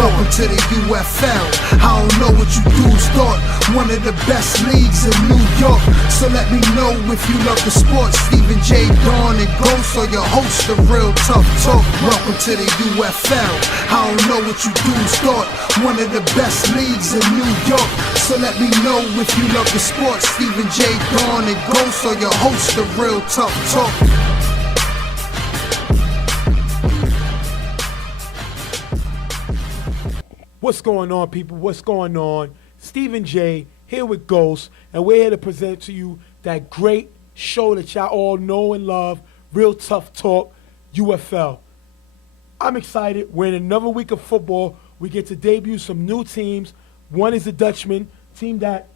Welcome to the UFL. I don't know what you dudes thought. One of the best leagues in New York. So let me know if you love the sports. Stephen J. Dawn and Ghost are your hosts of Real Tough Talk. Welcome to the UFL. I don't know what you dudes thought. One of the best leagues in New York. So let me know if you love the sports. Stephen J. Dawn and Ghost are your hosts of Real Tough Talk. What's going on, people? What's going on? Stephen J. here with Ghost, and we're here to present to you that great show that y'all all know and love, Real Tough Talk, UFL. I'm excited. We're in another week of football. We get to debut some new teams. One is the Dutchman, team that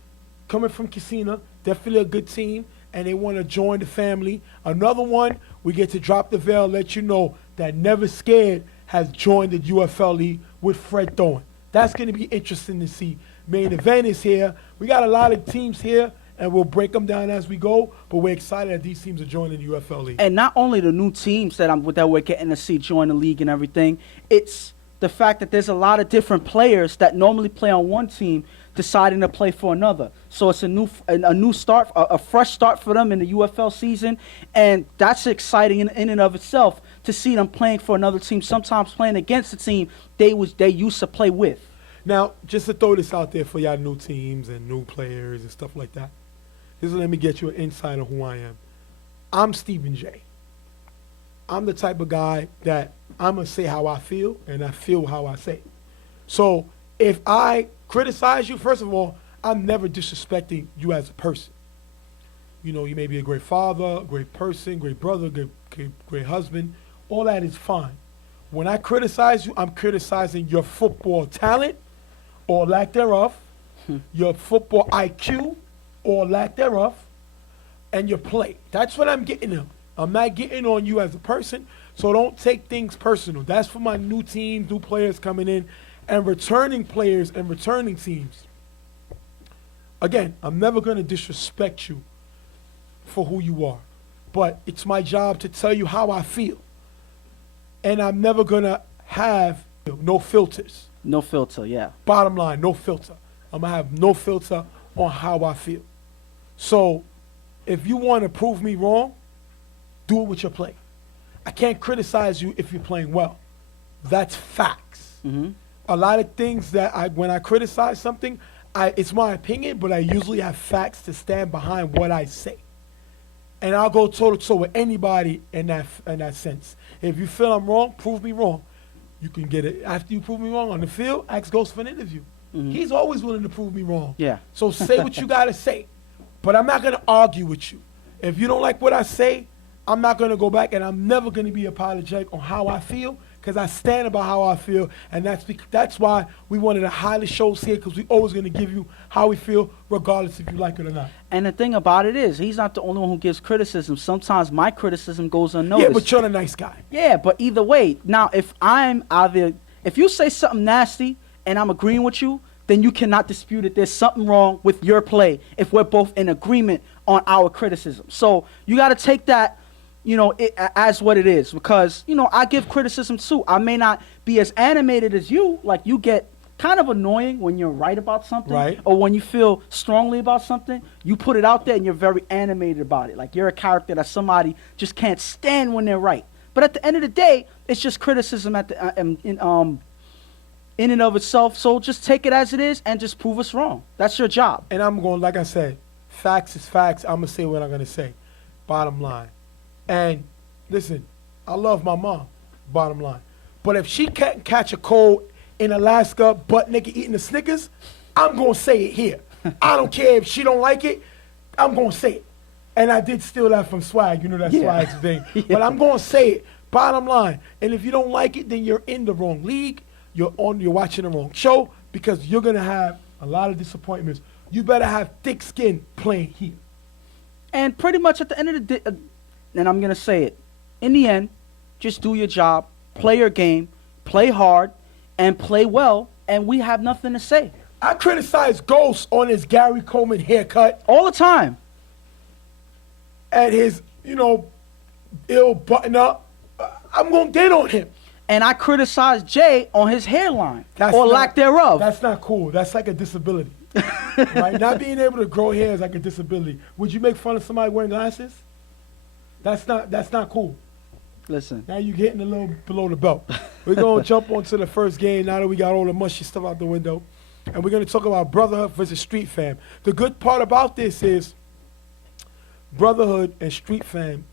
coming from Casino, definitely a good team, and they want to join the family. Another one, we get to drop the veil, let you know that Never Scared has joined the UFL League with Fred Thorne. That's going to be interesting to see. Main event is here. We got a lot of teams here, and we'll break them down as we go, but we're excited that these teams are joining the UFL League. And not only the new teams that we're getting to see join the league and everything, it's the fact that there's a lot of different players that normally play on one team deciding to play for another. So it's a new start, a fresh start for them in the UFL season, and that's exciting in and of itself to see them playing for another team, sometimes playing against the team they used to play with. Now, just to throw this out there for y'all new teams and new players and stuff like that, just let me get you an insight on who I am. I'm Stephen J. I'm the type of guy that I'm going to say how I feel, and I feel how I say it. So if I criticize you, first of all, I'm never disrespecting you as a person. You know, you may be a great father, a great person, great brother, great husband. All that is fine. When I criticize you, I'm criticizing your football talent or lack thereof, your football IQ or lack thereof, and your play. That's what I'm getting on. I'm not getting on you as a person, so don't take things personal. That's for my new teams, new players coming in, and returning players and returning teams. Again, I'm never going to disrespect you for who you are, but it's my job to tell you how I feel. And I'm never going to have no filters. No filter, yeah. Bottom line, no filter. I'm going to have no filter on how I feel. So if you want to prove me wrong, do it with your play. I can't criticize you if you're playing well. That's facts. Mm-hmm. A lot of things that when I criticize something, it's my opinion, but I usually have facts to stand behind what I say. And I'll go toe-to-toe with anybody in that sense. If you feel I'm wrong, prove me wrong. You can get it. After you prove me wrong on the field, ask Ghost for an interview. Mm-hmm. He's always willing to prove me wrong. Yeah. So say what you got to say. But I'm not going to argue with you. If you don't like what I say, I'm not going to go back, and I'm never going to be apologetic on how I feel, because I stand about how I feel, and that's why we wanted the highest shows here, because we're always going to give you how we feel, regardless if you like it or not. And the thing about it is, he's not the only one who gives criticism. Sometimes my criticism goes unnoticed. Yeah, but you're the nice guy. Yeah, but either way, now if you say something nasty and I'm agreeing with you, then you cannot dispute it. There's something wrong with your play if we're both in agreement on our criticism. So you got to take that, as what it is, because, I give criticism too. I may not be as animated as you, like you get kind of annoying when you're right about something, right, or when you feel strongly about something, you put it out there and you're very animated about it. Like you're a character that somebody just can't stand when they're right. But at the end of the day, it's just criticism in and of itself. So just take it as it is and just prove us wrong. That's your job. And I'm going, like I said, facts is facts. I'm going to say what I'm going to say. Bottom line. And listen, I love my mom, bottom line. But if she can't catch a cold in Alaska, butt naked eating the Snickers, I'm going to say it here. I don't care if she don't like it, I'm going to say it. And I did steal that from Swag, that Swag's thing. Yeah. But I'm going to say it, bottom line. And if you don't like it, then you're in the wrong league, you're watching the wrong show, because you're going to have a lot of disappointments. You better have thick skin playing here. And pretty much at the end of the day, and I'm going to say it, in the end, just do your job, play your game, play hard, and play well, and we have nothing to say. I criticize Ghost on his Gary Coleman haircut. All the time. And his, ill button up. I'm going to get on him. and I criticized Jay on his hairline That's or not- lack thereof. That's not cool. That's like a disability. Right? Not being able to grow hair is like a disability. Would you make fun of somebody wearing glasses? That's not cool. Listen, Now you're getting a little below the belt. We're going to jump onto the first game now that we got all the mushy stuff out the window. And we're going to talk about Brotherhood versus Street Fam. The good part about this is Brotherhood and Street Fam,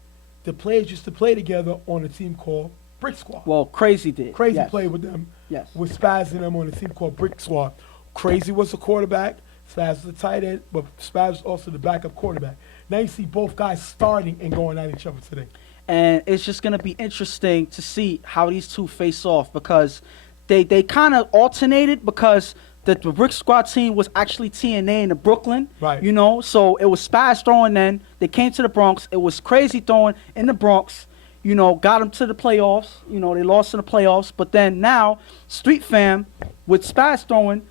the players used to play together on a team called Brick Squad. well, Crazy did. Crazy yes. played with them, Yes. with Spaz and them on a team called Brick Squad. Crazy was the quarterback, Spaz was the tight end, but Spaz was also the backup quarterback. Now you see both guys starting and going at each other today. And it's just going to be interesting to see how these two face off because they kind of alternated because the Brick Squad team was actually TNA in the Brooklyn. Right. You know, so it was Spaz throwing then. They came to the Bronx. It was Crazy throwing in the Bronx. You know, got them to the playoffs. You know, they lost in the playoffs. But then now, Street Fam, with Spaz throwing,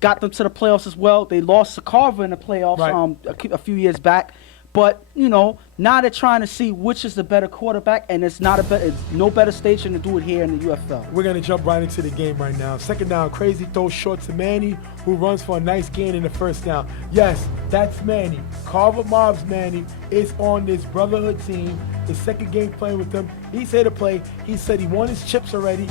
got them to the playoffs as well. They lost to Carver in the playoffs Right. a few years back. But, you know, now they're trying to see which is the better quarterback, and it's no better stage than to do it here in the UFL. We're going to jump right into the game right now. Second down, Crazy throws short to Manny, who runs for a nice gain in the first down. Yes, that's Manny. Carver Mob's Manny is on this Brotherhood team. His second game playing with them. He's here to play. He said he won his chips already.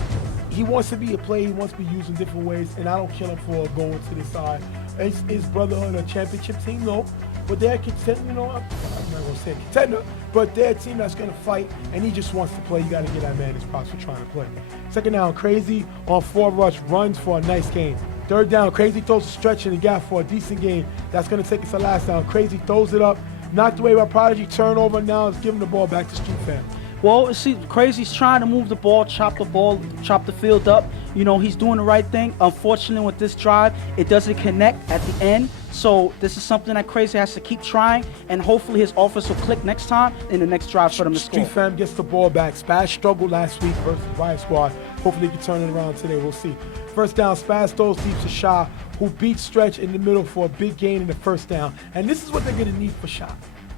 He wants to be a player. He wants to be used in different ways, and I don't kill him for going to the side. Is Brotherhood a championship team? No. But they're a contender, you know, I'm not going to say contender, but they're a team that's going to fight, and he just wants to play. You got to get that man his props for trying to play. Second down, Crazy on 4 rush, runs for a nice gain. Third down, Crazy throws a stretch in the gap for a decent gain. That's going to take us to last down. Crazy throws it up, knocked away by Prodigy, turnover, now is giving the ball back to Street Fam. Well, see, Crazy's trying to move the ball, chop the field up. You know, he's doing the right thing. Unfortunately, with this drive, it doesn't connect at the end. So this is something that Crazy has to keep trying, and hopefully his offense will click next time in the next drive for them to score. Street Fam gets the ball back. Spaz struggled last week versus Riot Squad. Hopefully they can turn it around today. We'll see. First down, Spaz throws deep to Shaw, who beats Stretch in the middle for a big gain in the first down. And this is what they're going to need for Shaw.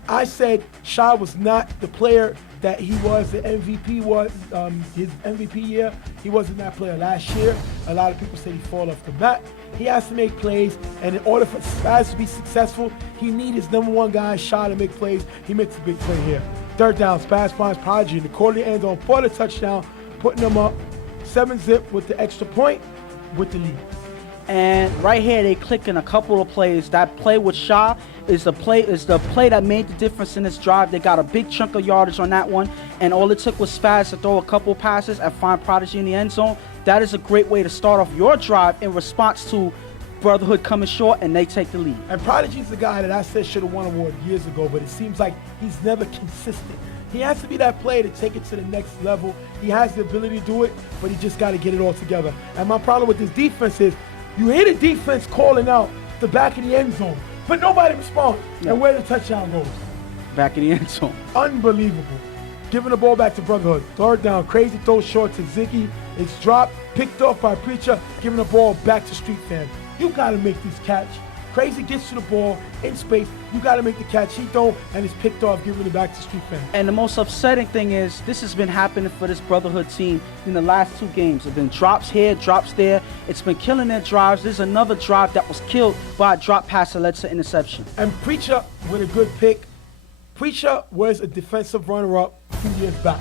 I said Shaw was not the player that he was. The MVP was his MVP year. He wasn't that player last year. A lot of people said he fall off the mat. He has to make plays, and in order for Spaz to be successful, he needs his number one guy, Shaw, to make plays. He makes a big play here. Third down, Spaz finds Prodigy in the corner of the end zone for the touchdown, putting them up 7-zip with the extra point with the lead. And right here, they click in a couple of plays. That play with Shaw is the play that made the difference in this drive. They got a big chunk of yardage on that one, and all it took was Spaz to throw a couple of passes and find Prodigy in the end zone. That is a great way to start off your drive in response to Brotherhood coming short, and they take the lead. And Prodigy's the guy that I said should have won an award years ago, but it seems like he's never consistent. He has to be that player to take it to the next level. He has the ability to do it, but he just got to get it all together. And my problem with this defense is you hear the defense calling out the back of the end zone, but nobody responds. Yeah. And where the touchdown goes. Back in the end zone. Unbelievable. Giving the ball back to Brotherhood. Third down, Crazy throws short to Ziggy. It's dropped, picked off by Preacher, giving the ball back to Street Fam. You got to make this catch. Crazy gets to the ball in space. You got to make the catch. He don't, and it's picked off, giving it back to Street Fam. And the most upsetting thing is this has been happening for this Brotherhood team in the last 2 games. There have been drops here, drops there. It's been killing their drives. There's another drive that was killed by a drop pass that led to interception. And Preacher with a good pick. Preacher was a defensive runner-up a few years back.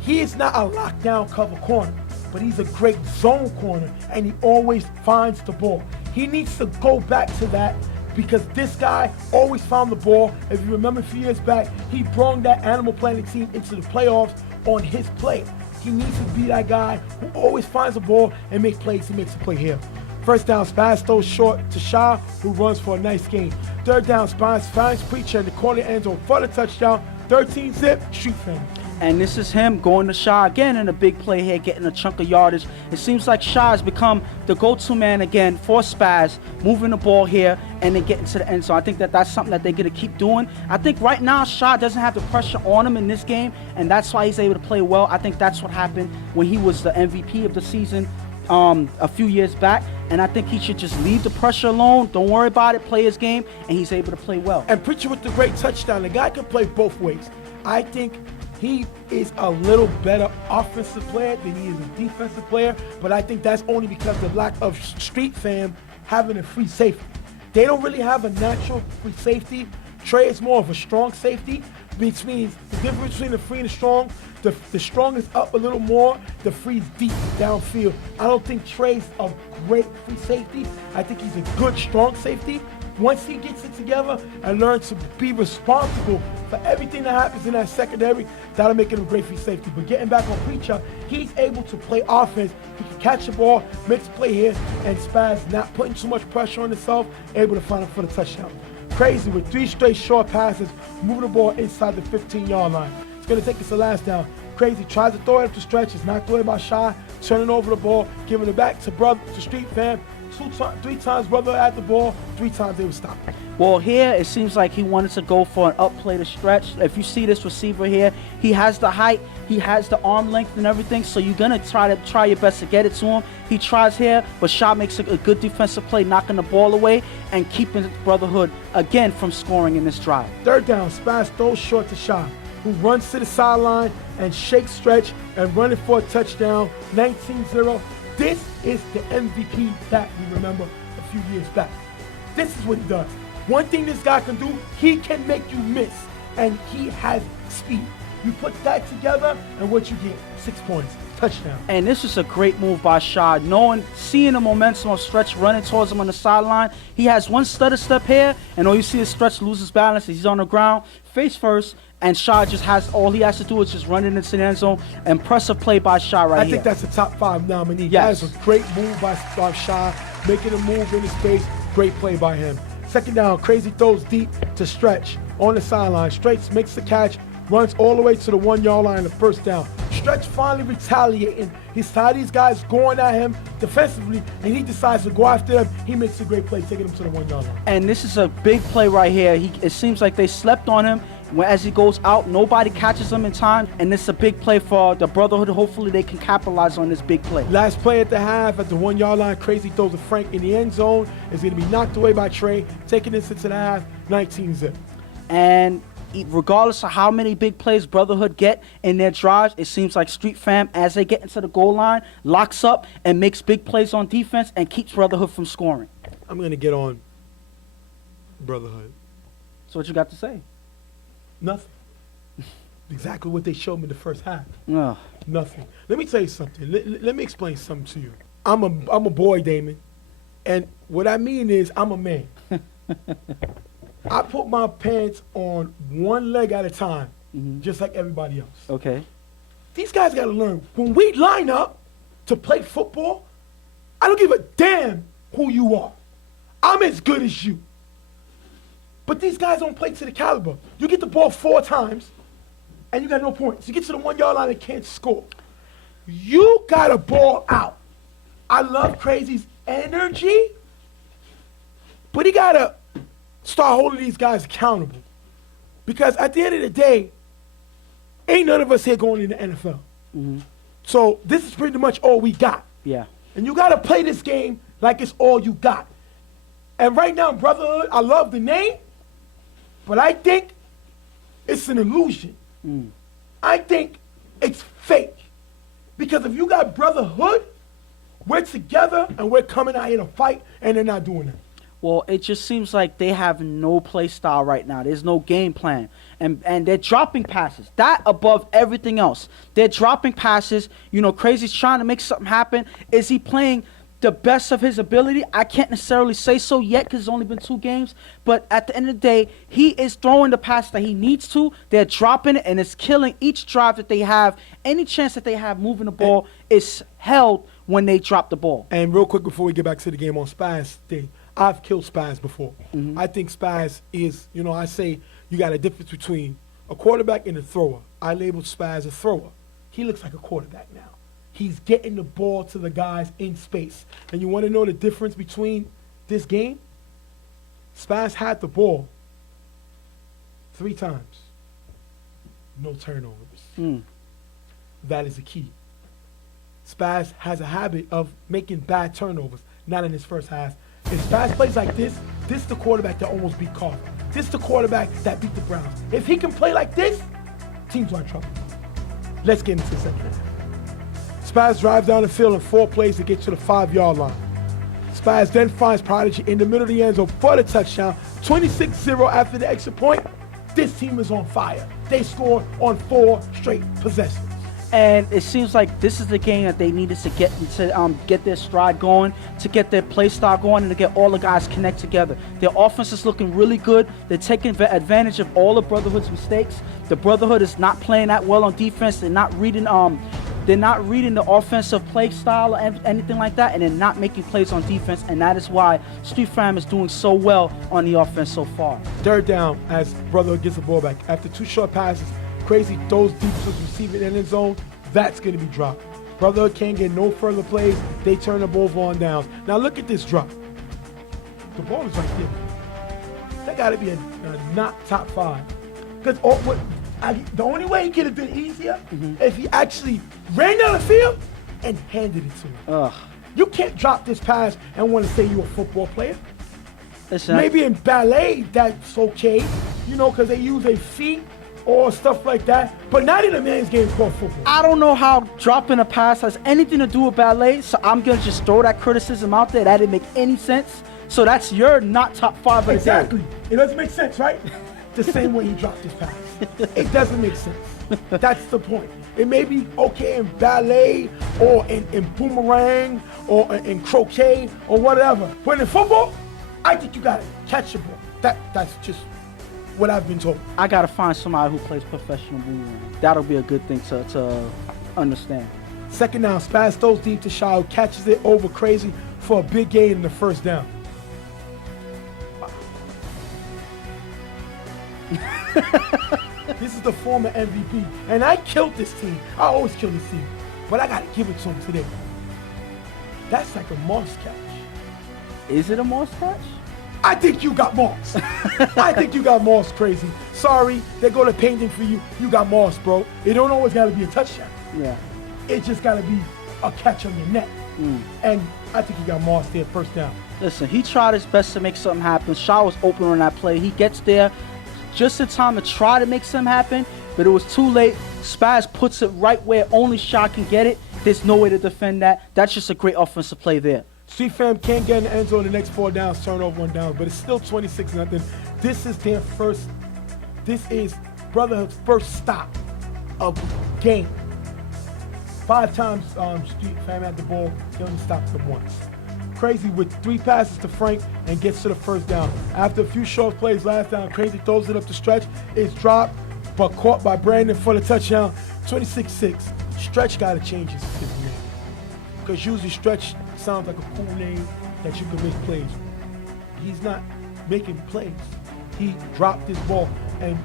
He is not a lockdown cover corner, but he's a great zone corner, and he always finds the ball. He needs to go back to that because this guy always found the ball. If you remember a few years back, he brought that Animal Planet team into the playoffs on his play. He needs to be that guy who always finds the ball and makes plays. He makes a play here. First down, Spaz throws short to Shaw, who runs for a nice gain. Third down, Spaz finds Preacher in the corner end zone for the touchdown. 13-zip, Street Fam. And this is him going to Shaw again in a big play here, getting a chunk of yardage. It seems like Shaw has become the go-to man again for Spaz, moving the ball here and then getting to the end zone. I think that's something that they're going to keep doing. I think right now Shaw doesn't have the pressure on him in this game, and that's why he's able to play well. I think that's what happened when he was the MVP of the season a few years back, and I think he should just leave the pressure alone. Don't worry about it, play his game, and he's able to play well. And Preacher with the great touchdown. The guy can play both ways. I think he is a little better offensive player than he is a defensive player, but I think that's only because of the lack of street fam having a free safety. They don't really have a natural free safety. Trey is more of a strong safety, which means the difference between the free and the strong, the strong is up a little more, the free is deep downfield. I don't think Trey's a great free safety. I think he's a good strong safety. Once he gets it together and learns to be responsible for everything that happens in that secondary, that'll make him a great free safety. But getting back on Preacher, he's able to play offense. He can catch the ball, makes a play here, and Spaz not putting too much pressure on himself, able to find him for the touchdown. Crazy with 3 straight short passes, moving the ball inside the 15-yard line. It's going to take us to last down. Crazy tries to throw it up the stretch, is knocked away by Shy, turning over the ball, giving it back to Street Fam. 3 times brother at the ball, 3 times they were stopped. Well, here it seems like he wanted to go for an up play to stretch. If you see this receiver here, he has the height, he has the arm length and everything, so you're going to try your best to get it to him. He tries here, but Shaw makes a good defensive play, knocking the ball away and keeping Brotherhood, again, from scoring in this drive. 3rd down, Spaz throws short to Shaw, who runs to the sideline and shakes stretch and running for a touchdown, 19-0. This is the MVP that we remember a few years back. This is what he does. One thing this guy can do, he can make you miss, and he has speed. You put that together, and what you get, 6 points, touchdown. And this is a great move by Shaw, seeing the momentum of Stretch running towards him on the sideline. He has one stutter step here, and all you see is Stretch loses balance. He's on the ground, face first, and Shaw just all he has to do is just run it into the end zone. Impressive play by Shaw right here. I think that's a top 5 nominee. Yes. That is a great move by Shaw, making a move in his space. Great play by him. 2nd down, Crazy throws deep to Stretch on the sideline. Stretch makes the catch, runs all the way to the 1-yard line, the 1st down. Stretch finally retaliating. He's tired of these guys going at him defensively, and he decides to go after them. He makes a great play, taking him to the 1-yard line. And this is a big play right here. It seems like they slept on him. As he goes out, nobody catches him in time, and this is a big play for the Brotherhood. Hopefully they can capitalize on this big play. Last play at the half, at the 1-yard line, Crazy throws to Frank in the end zone. It's going to be knocked away by Trey, taking this into the half, 19-0. And regardless of how many big plays Brotherhood get in their drives, it seems like Street Fam, as they get into the goal line, locks up and makes big plays on defense and keeps Brotherhood from scoring. I'm going to get on Brotherhood. So what you got to say? Nothing. Exactly what they showed me in the first half. Ugh. Nothing. Let me tell you something. Let me explain something to you. I'm a boy, Damon, and what I mean is I'm a man. I put my pants on one leg at a time, just like everybody else. Okay. These guys got to learn. When we line up to play football, I don't give a damn who you are. I'm as good as you. But these guys don't play to the caliber. You get the ball 4 times, and you got no points. You get to the 1-yard line and can't score. You got to ball out. I love Crazy's energy, but he got to start holding these guys accountable. Because at the end of the day, ain't none of us here going in the NFL. So this is pretty much all we got. Yeah. And you got to play this game like it's all you got. And right now, Brotherhood, I love the name, but I think it's an illusion. I think it's fake. Because if you got Brotherhood, we're together and we're coming out here to fight, and they're not doing that. Well, it just seems like they have no play style right now. There's no game plan. And they're dropping passes. That above everything else. They're dropping passes. You know, Crazy's trying to make something happen. Is he playing the best of his ability? I can't necessarily say so yet because it's only been 2 games. But at the end of the day, he is throwing the pass that he needs to. They're dropping it, and it's killing each drive that they have. Any chance that they have moving the ball is held when they drop the ball. And real quick before we get back to the game on Spaz thing, I've killed Spaz before. I think Spaz is, I say you got a difference between a quarterback and a thrower. I labeled Spaz a thrower. He looks like a quarterback now. He's getting the ball to the guys in space. And you want to know the difference between this game? Spaz had the ball 3 times. No turnovers. That is the key. Spaz has a habit of making bad turnovers, not in his first half. If Spaz plays like this is the quarterback that almost beat Carter. This is the quarterback that beat the Browns. If he can play like this, teams are in trouble. Let's get into the second half. Spaz drives down the field in 4 plays to get to the 5-yard line. Spaz then finds Prodigy in the middle of the end zone for the touchdown. 26-0 after the extra point. This team is on fire. They scored on 4 straight possessions. And it seems like this is the game that they needed to get their stride going, to get their play style going, and to get all the guys connect together. Their offense is looking really good. They're taking advantage of all the Brotherhood's mistakes. The Brotherhood is not playing that well on defense. They're not reading the offensive play style or anything like that, and they're not making plays on defense, and that is why Street Fam is doing so well on the offense so far. Third down as Brotherhood gets the ball back. After 2 short passes, Crazy throws deep to his receiver in the end zone. That's going to be dropped. Brotherhood can't get no further plays. They turn the ball on downs. Now look at this drop. The ball is right there. That got to be a not top 5. Because the only way he could have been easier if he actually ran down the field and handed it to him. Ugh. You can't drop this pass and want to say you're a football player. Listen, Maybe in ballet that's okay, because they use their feet or stuff like that, but not in a man's game called football. I don't know how dropping a pass has anything to do with ballet, so I'm going to just throw that criticism out there. That didn't make any sense. So that's your not top 5 right Exactly. It doesn't make sense, right? The same way he dropped his pass. It doesn't make sense. That's the point. It may be okay in ballet or in boomerang or in croquet or whatever. But in football, I think you got to catch the ball. That's just what I've been told. I got to find somebody who plays professional boomerang. That'll be a good thing to understand. Second down, Spaz throws deep to Shaw, catches it over Crazy for a big gain in the first down. This is the former MVP, and I killed this team. I always kill this team, but I got to give it to him today. That's like a Moss catch. Is it a Moss catch? I think you got Moss. I think you got Moss, Crazy. Sorry, they're going to painting for you. You got Moss, bro. It don't always got to be a touchdown. Yeah. It just got to be a catch on your neck. And I think you got Moss there first down. Listen, he tried his best to make something happen. Shaw was open on that play. He gets there just in time to try to make something happen, but it was too late. Spaz puts it right where only Shaw can get it. There's no way to defend that. That's just a great offensive play there. Street Fam can't get in the end zone the next 4 downs, turnover 1 down, but it's still 26-0. This is Brotherhood's first stop of the game. 5 times Street Fam had the ball, they only stopped them once. Crazy with 3 passes to Frank and gets to the first down. After a few short plays last down, Crazy throws it up the stretch. It's dropped, but caught by Brandon for the touchdown. 26-6. Stretch got to change his name. Because usually Stretch sounds like a cool name that you can make plays. He's not making plays. He dropped his ball. And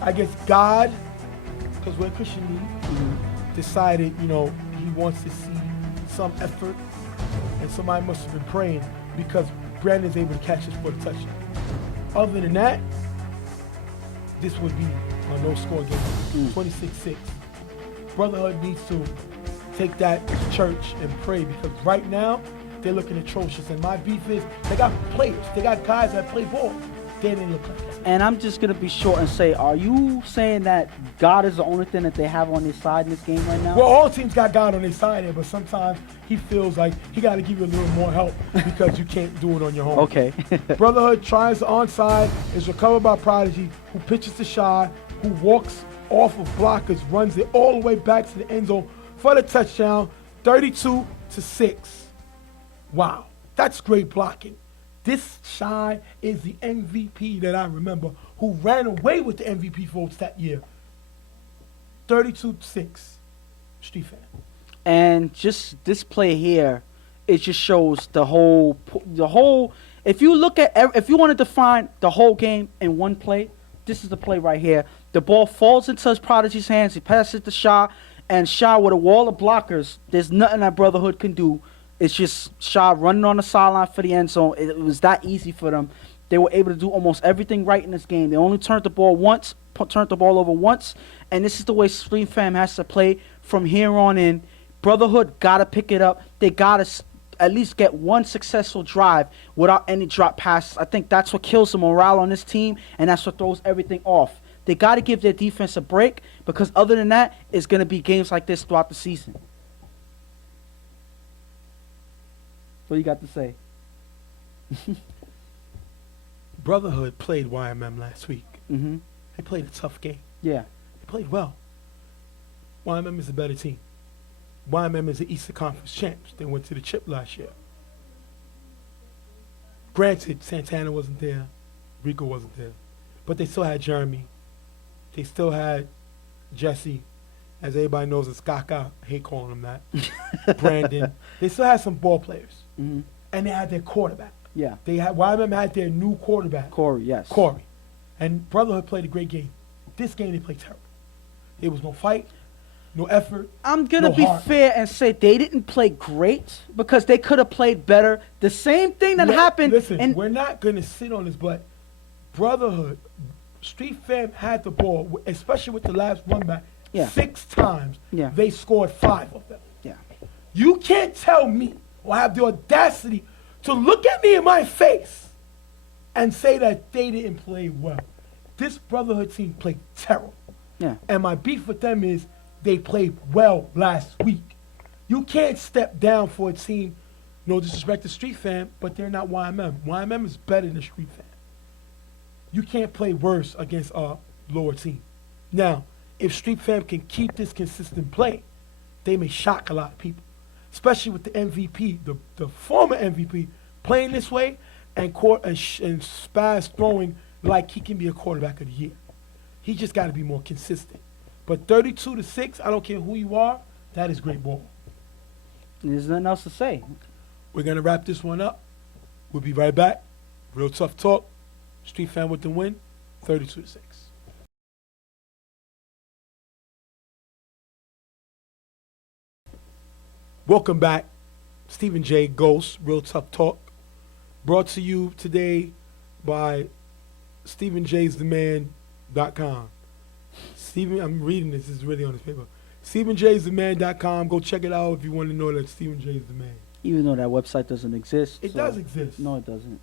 I guess God, because we're Christian league, decided, he wants to see some effort. And somebody must have been praying because Brandon's able to catch this for the touchdown. Other than that, this would be a no-score game. 26-6. Brotherhood needs to take that to church and pray because right now they're looking atrocious. And my beef is they got players. They got guys that play ball. They didn't look like that. And I'm just going to be short and say, are you saying that God is the only thing that they have on their side in this game right now? Well, all teams got God on their side here, but sometimes he feels like he got to give you a little more help because you can't do it on your own. Okay. Brotherhood tries the onside, is recovered by Prodigy, who pitches to Shy, who walks off of blockers, runs it all the way back to the end zone for the touchdown, 32-6. Wow, that's great blocking. This Shy is the MVP that I remember who ran away with the MVP votes that year. 32-6, Street Fan. And just this play here, it just shows the whole. If you look at, if you want to define the whole game in one play, this is the play right here. The ball falls into his Prodigy's hands. He passes it to Shaw, and Shaw with a wall of blockers. There's nothing that Brotherhood can do. It's just Shaw running on the sideline for the end zone. It was that easy for them. They were able to do almost everything right in this game. They only turned the ball over once, and this is the way Street Fam has to play from here on in. Brotherhood got to pick it up. They got to at least get one successful drive without any drop passes. I think that's what kills the morale on this team, and that's what throws everything off. They got to give their defense a break because other than that, it's going to be games like this throughout the season. What do you got to say? Brotherhood played YMM last week. Mm-hmm. They played a tough game. Yeah. They played well. YMM is a better team. YMM is the Eastern Conference champs. They went to the chip last year. Granted, Santana wasn't there. Rico wasn't there. But they still had Jeremy. They still had Jesse. As everybody knows, it's Kaka. I hate calling him that. Brandon. They still had some ball players. Mm-hmm. And they had their quarterback. Yeah. YMM had their new quarterback. Corey, yes. Corey. And Brotherhood played a great game. This game, they played terrible. There was no fight, no effort. I'm going to no be heart. fair and say they didn't play great because they could have played better. The same thing that happened. Listen, we're not going to sit on this, but Brotherhood, Street Fam had the ball, especially with the last run back, 6 times. Yeah. They scored 5 of them. Yeah. You can't tell me or have the audacity to look at me in my face and say that they didn't play well. This Brotherhood team played terrible. Yeah. And my beef with them is they played well last week. You can't step down for a team, no disrespect to Street Fam, but they're not YMM. YMM is better than Street Fam. You can't play worse against a lower team. Now, if Street Fam can keep this consistent play, they may shock a lot of people, especially with the MVP, the former MVP, playing this way and Spaz throwing like he can be a quarterback of the year. He just got to be more consistent. But 32-6, I don't care who you are, that is great ball. There's nothing else to say. We're going to wrap this one up. We'll be right back. Real tough talk. Street Fan with the win, 32-6. Welcome back. Stephen J. Ghost, Real Tough Talk. Brought to you today by StephenJ'sTheMan.com. Stephen, I'm reading this. This is really on this paper. StephenJ'sTheMan.com. Go check it out if you want to know that Stephen J is the man. Even though that website doesn't exist. It does exist. No, it doesn't.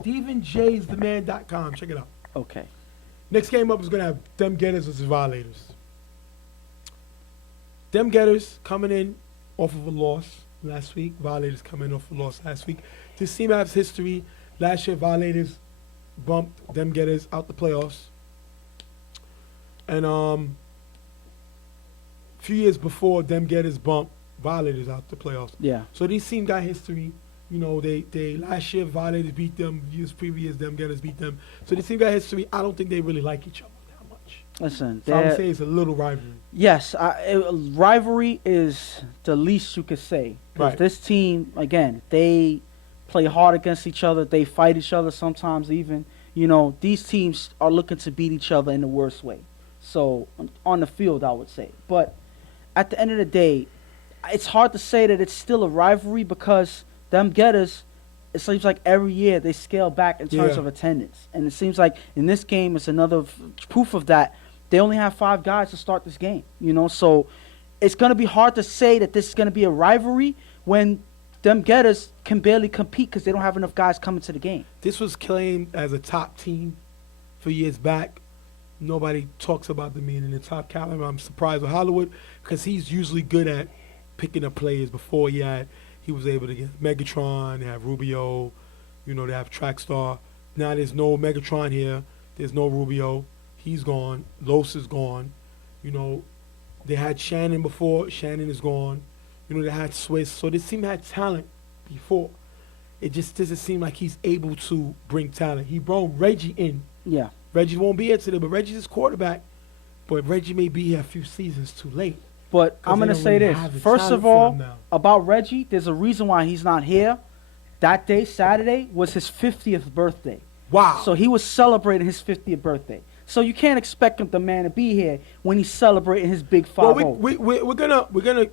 StephenJ'sTheMan.com. Check it out. Okay. Next game up is going to have Them Getters versus Violators. Them Getters coming in off of a loss last week. Violators coming off a loss last week. This team has history. Last year, Violators bumped Them Getters out the playoffs. And a few years before, Them Getters bumped Violators out the playoffs. Yeah. So these teams got history. You know, they last year Violators beat them. Years previous, Them Getters beat them. So this team got history. I don't think they really like each other that much. Listen, So I would say it's a little rivalry. yes, rivalry is the least you could say. 'Cause Right. this team, again, they play hard against each other. They fight each other sometimes even. You know, these teams are looking to beat each other in the worst way. So, on the field, I would say. But at the end of the day, it's hard to say that it's still a rivalry because Them Getters, it seems like every year they scale back in terms of attendance. And it seems like in this game, it's another proof of that. They only have 5 guys to start this game, you know? So it's going to be hard to say that this is going to be a rivalry when Them Getters can barely compete because they don't have enough guys coming to the game. This was claimed as a top team for years back. Nobody talks about them being in the top caliber. I'm surprised with Hollywood because he's usually good at picking up players. Before he was able to get Megatron, they have Rubio, you know, they have Trackstar. Now there's no Megatron here. There's no Rubio. He's gone. Los is gone. You know, they had Shannon before. Shannon is gone. You know, they had Swiss. So this team had talent before. It just doesn't seem like he's able to bring talent. He brought Reggie in. Yeah. Reggie won't be here today, but Reggie's his quarterback. But Reggie may be here a few seasons too late. But I'm going to say this. First of all, about Reggie, there's a reason why he's not here. That day, Saturday, was his 50th birthday. Wow. So he was celebrating his 50th birthday. So you can't expect the man to be here when he's celebrating his big 5-0. Well, we're gonna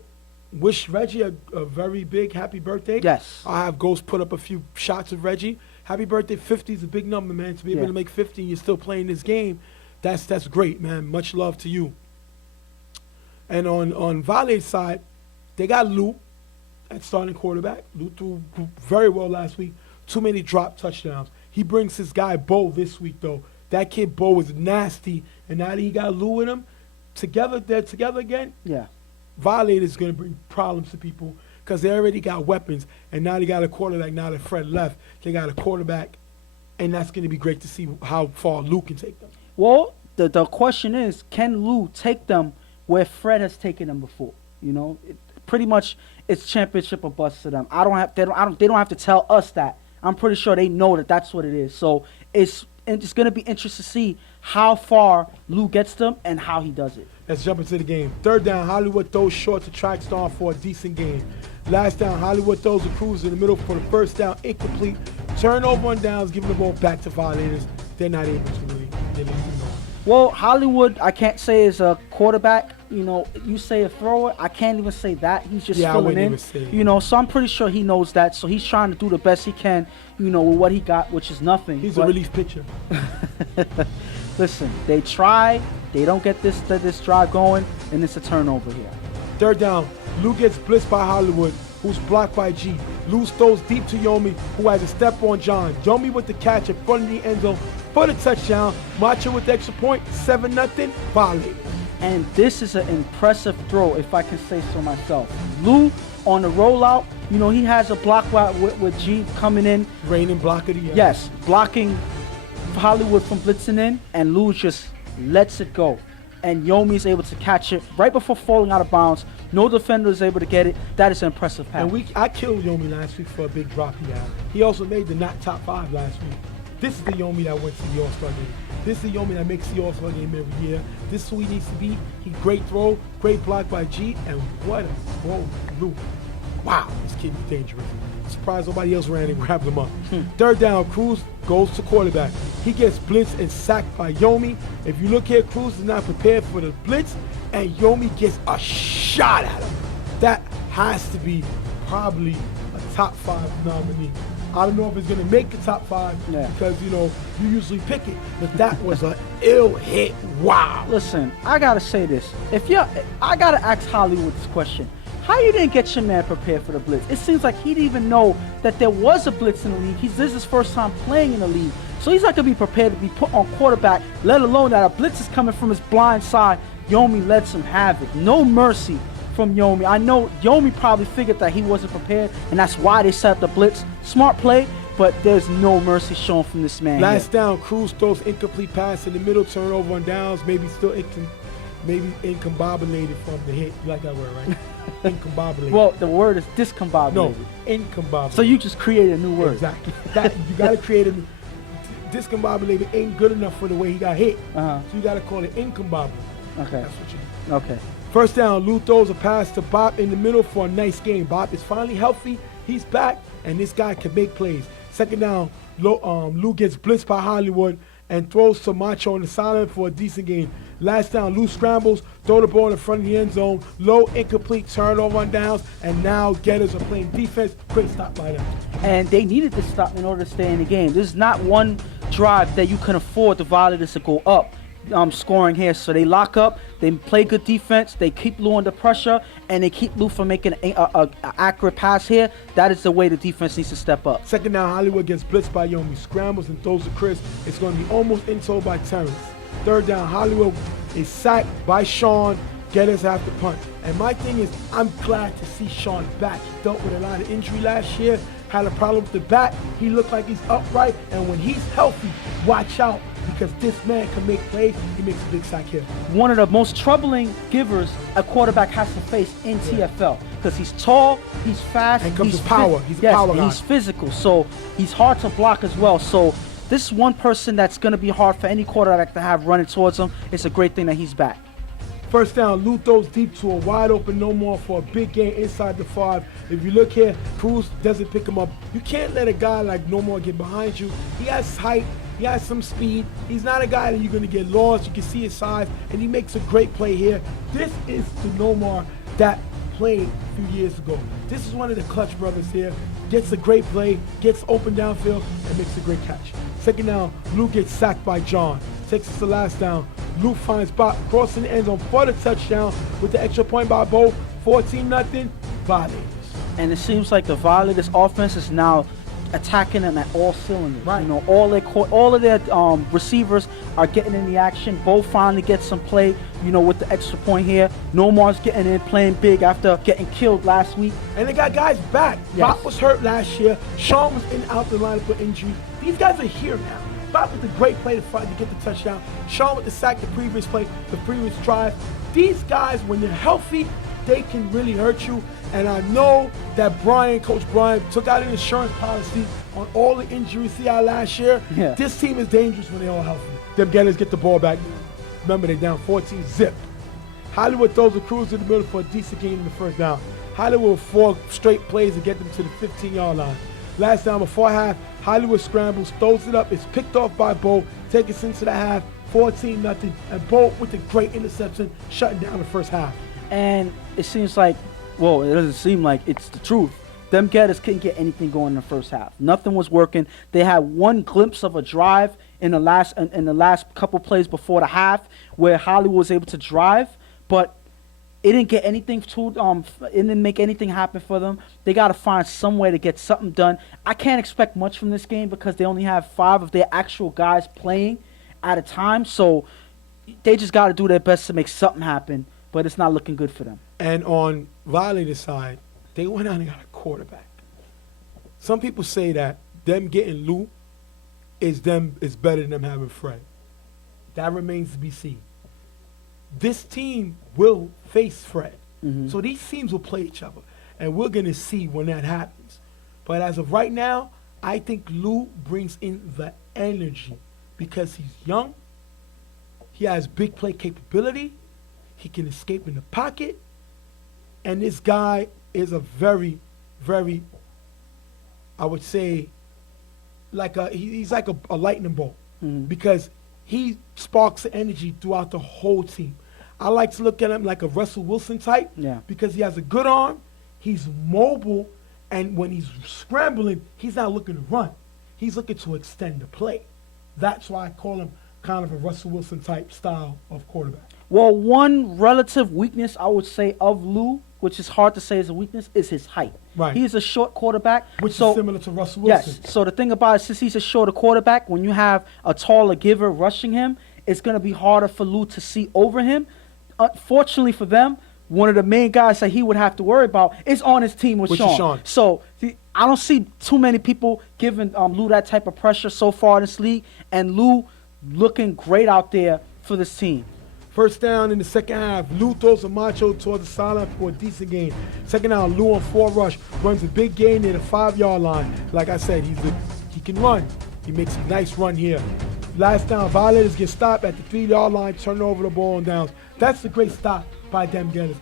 wish Reggie a very big happy birthday. Yes. I'll have Ghost put up a few shots of Reggie. Happy birthday. 50 is a big number, man. To be able to make 50 and you're still playing this game, that's great, man. Much love to you. And on Violet's side, they got Lou at starting quarterback. Lou threw very well last week. Too many drop touchdowns. He brings his guy Bo this week, though. That kid Bo is nasty, and now that he got Lou with him, they're together again. Yeah. Violators going to bring problems to people because they already got weapons, and now they got a quarterback. Now that Fred left, they got a quarterback, and that's going to be great to see how far Lou can take them. Well, the question is, can Lou take them where Fred has taken them before? You know, pretty much it's championship or bust to them. They don't have to tell us that. I'm pretty sure they know that that's what it is. So it's going to be interesting to see how far Lou gets them and how he does it. Let's jump into the game. Third down, Hollywood throws short to track star for a decent game. Last down, Hollywood throws a cruise in the middle for the first down, incomplete. Turnover on downs, giving the ball back to Violators. They're not able to really get anything going. Well, Hollywood, I can't say is a quarterback. You know, you say a thrower, I can't even say that. He's just filling in. You know, so I'm pretty sure he knows that. So he's trying to do the best he can, you know, with what he got, which is nothing. He's a relief pitcher. Listen, they try, they don't get this drive going, and it's a turnover here. Third down, Lou gets blitzed by Hollywood, who's blocked by G. Lou throws deep to Yomi, who has a step on John. Yomi with the catch in front of the end zone for the touchdown. Macho with the extra point, 7-0, Violators. And this is an impressive throw, if I can say so myself. Lou on the rollout, you know, he has a block with G coming in. Reigning block of the year. Yes, blocking Hollywood from blitzing in, and Lou just lets it go. And Yomi's able to catch it right before falling out of bounds. No defender is able to get it. That is an impressive pass. And I killed Yomi last week for a big drop he had. He also made the not top 5 last week. This is the Yomi that went to the All-Star game. This is the Yomi that makes the All-Star game every year. This is who he needs to be. Great throw, great block by G, and what a throw, Lou. Wow, this kid is dangerous. Surprised nobody else ran and grabbed him up. Third down, Cruz goes to quarterback. He gets blitzed and sacked by Yomi. If you look here, Cruz is not prepared for the blitz, and Yomi gets a shot at him. That has to be probably a top 5 nominee. I don't know if it's going to make the top 5 because, you know, you usually pick it. But that was an ill hit. Wow. Listen, I got to say this. I got to ask Hollywood this question. How you didn't get your man prepared for the blitz? It seems like he didn't even know that there was a blitz in the league. This is his first time playing in the league. So he's not going to be prepared to be put on quarterback, let alone that a blitz is coming from his blind side. Yomi lets him have it. No mercy from Yomi. I know Yomi probably figured that he wasn't prepared, and that's why they set up the blitz. Smart play, but there's no mercy shown from this man. Last down, Cruz throws incomplete pass in the middle, turnover on downs, maybe still incombobulated from the hit. You like that word, right? Incombobulated. Well, the word is discombobulated. No, incombobulated. So you just created a new word. Exactly. You got to create a discombobulated ain't good enough for the way he got hit. So you got to call it incombobulated. Okay. That's what you do. Okay. First down, Lou throws a pass to Bob in the middle for a nice game. Bob is finally healthy. He's back, and this guy can make plays. Second down, Lou gets blitzed by Hollywood and throws to Macho on the sideline for a decent game. Last down, Lou scrambles, throw the ball in front of the end zone. Low, incomplete, turnover on downs, and now Getters are playing defense. Great stop by them. And they needed this stop in order to stay in the game. This is not one drive that you can afford the Violators to go up scoring here. So they lock up, they play good defense, they keep Lou under pressure, and they keep Lou from making an accurate pass here. That is the way the defense needs to step up. Second down, Hollywood gets blitzed by Yomi, scrambles and throws to Chris. It's going to be almost in tow by Terrence. Third down, Hollywood is sacked by Sean. Getters have to punt. And my thing is, I'm glad to see Sean back. He dealt with a lot of injury last year, had a problem with the back. He looked like he's upright, and when he's healthy, watch out, because this man can make plays. He makes a big sack here. One of the most troubling givers a quarterback has to face in TFL, because he's tall, he's fast, and comes with power. He's a power guy. He's physical, so he's hard to block as well. So this is one person that's going to be hard for any quarterback to have running towards him. It's a great thing that he's back. First down, Lou throws deep to a wide open no more for a big gain inside the 5. If you look here, Cruz doesn't pick him up. You can't let a guy like No More get behind you. He has height, he has some speed. He's not a guy that you're going to get lost. You can see his size, and he makes a great play here. This is the No More that played a few years ago. This is one of the clutch brothers here. Gets a great play, gets open downfield, and makes a great catch. Second down, Lou gets sacked by John. Takes us to last down. Lou finds Bob crossing the end zone for the touchdown with the extra point by Bo. 14-0, Violators. And it seems like the Violators offense is now attacking them at all cylinders. Right. You know, all of their receivers are getting in the action. Bo finally gets some play, you know, with the extra point here. Nomar's getting in, playing big after getting killed last week. And they got guys back. Yes. Bob was hurt last year. Sean was in out the lineup for injury. These guys are here now. Bob with the great play to get the touchdown. Sean with the sack the previous play, the previous drive. These guys, when they're healthy, they can really hurt you. And I know that Coach Brian, took out an insurance policy on all the injuries he had last year. Yeah. This team is dangerous when they're all healthy. Them Getters get the ball back now. Remember, they're down 14 zip. Hollywood throws a cruise in the middle for a decent gain in the first down. Hollywood with 4 straight plays to get them to the 15-yard line. Last down before half, Hollywood scrambles, throws it up. It's picked off by Bo, takes us into the half, 14-0. And Bo with a great interception, shutting down the first half. And it seems like, well, it doesn't seem like it's the truth. Them Getters couldn't get anything going in the first half. Nothing was working. They had one glimpse of a drive in the last couple plays before the half where Hollywood was able to drive, but it didn't get anything it didn't make anything happen for them. They got to find some way to get something done. I can't expect much from this game because they only have 5 of their actual guys playing at a time, so they just got to do their best to make something happen, but it's not looking good for them. And on Violator's side, they went out and got a quarterback. Some people say that them getting Lou is better than them having Fred. That remains to be seen. This team will face Fred. Mm-hmm. So these teams will play each other. And we're going to see when that happens. But as of right now, I think Lou brings in the energy because he's young. He has big play capability. He can escape in the pocket. And this guy is a very, very, I would say, he's like a lightning bolt because he sparks the energy throughout the whole team. I like to look at him like a Russell Wilson type because he has a good arm, he's mobile, and when he's scrambling, he's not looking to run. He's looking to extend the play. That's why I call him kind of a Russell Wilson type style of quarterback. Well, one relative weakness I would say of Lou, which is hard to say is a weakness, is his height. Right. He's a short quarterback. Which is similar to Russell Wilson. Yes. So the thing about it, since he's a shorter quarterback, when you have a taller giver rushing him, it's going to be harder for Lou to see over him. Unfortunately for them, one of the main guys that he would have to worry about is on his team with Sean. So I don't see too many people giving Lou that type of pressure so far in this league, and Lou looking great out there for this team. First down in the second half, Lou throws a macho towards the sideline for a decent gain. Second down, Lou on 4 rush, runs a big gain near the 5-yard line. Like I said, he can run. He makes a nice run here. Last down, Violators get stopped at the 3-yard line, turn over the ball on downs. That's a great stop by them Getters.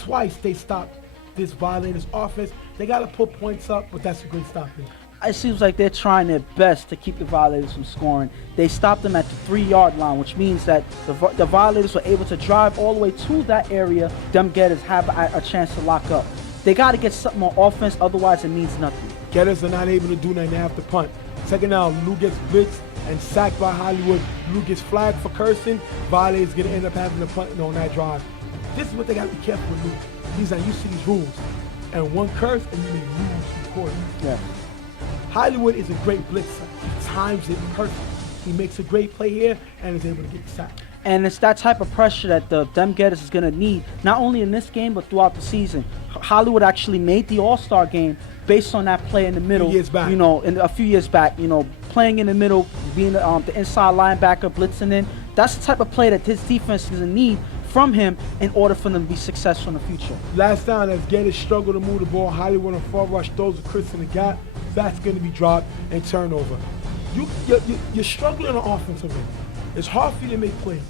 Twice they stopped this Violators offense. They got to put points up, but that's a great stop here. It seems like they're trying their best to keep the Violators from scoring. They stopped them at the 3-yard line, which means that the Violators were able to drive all the way to that area. Them Getters have a chance to lock up. They got to get something on offense, otherwise it means nothing. Getters are not able to do nothing. They have to punt. Second down, Lou gets blitzed and sacked by Hollywood. Lou gets flagged for cursing. Violators going to end up having to punt on that drive. This is what they got to be careful with Lou. He's not used to these rules. And one curse, and you may lose the quarter. Yeah. Hollywood is a great blitzer. He times it perfect. He makes a great play here and is able to get the sack. And it's that type of pressure that them Getters is going to need, not only in this game, but throughout the season. Hollywood actually made the All-Star game based on that play in the middle. Years back. You know, a few years back, you know, playing in the middle, being the inside linebacker, blitzing in. That's the type of play that his defense is going to need from him in order for them to be successful in the future. Last down, as Getters struggle to move the ball, Hollywood on 4 rush throws a Chris in the gap. That's going to be dropped and turnover. You're struggling on offensive end. It's hard for you to make plays.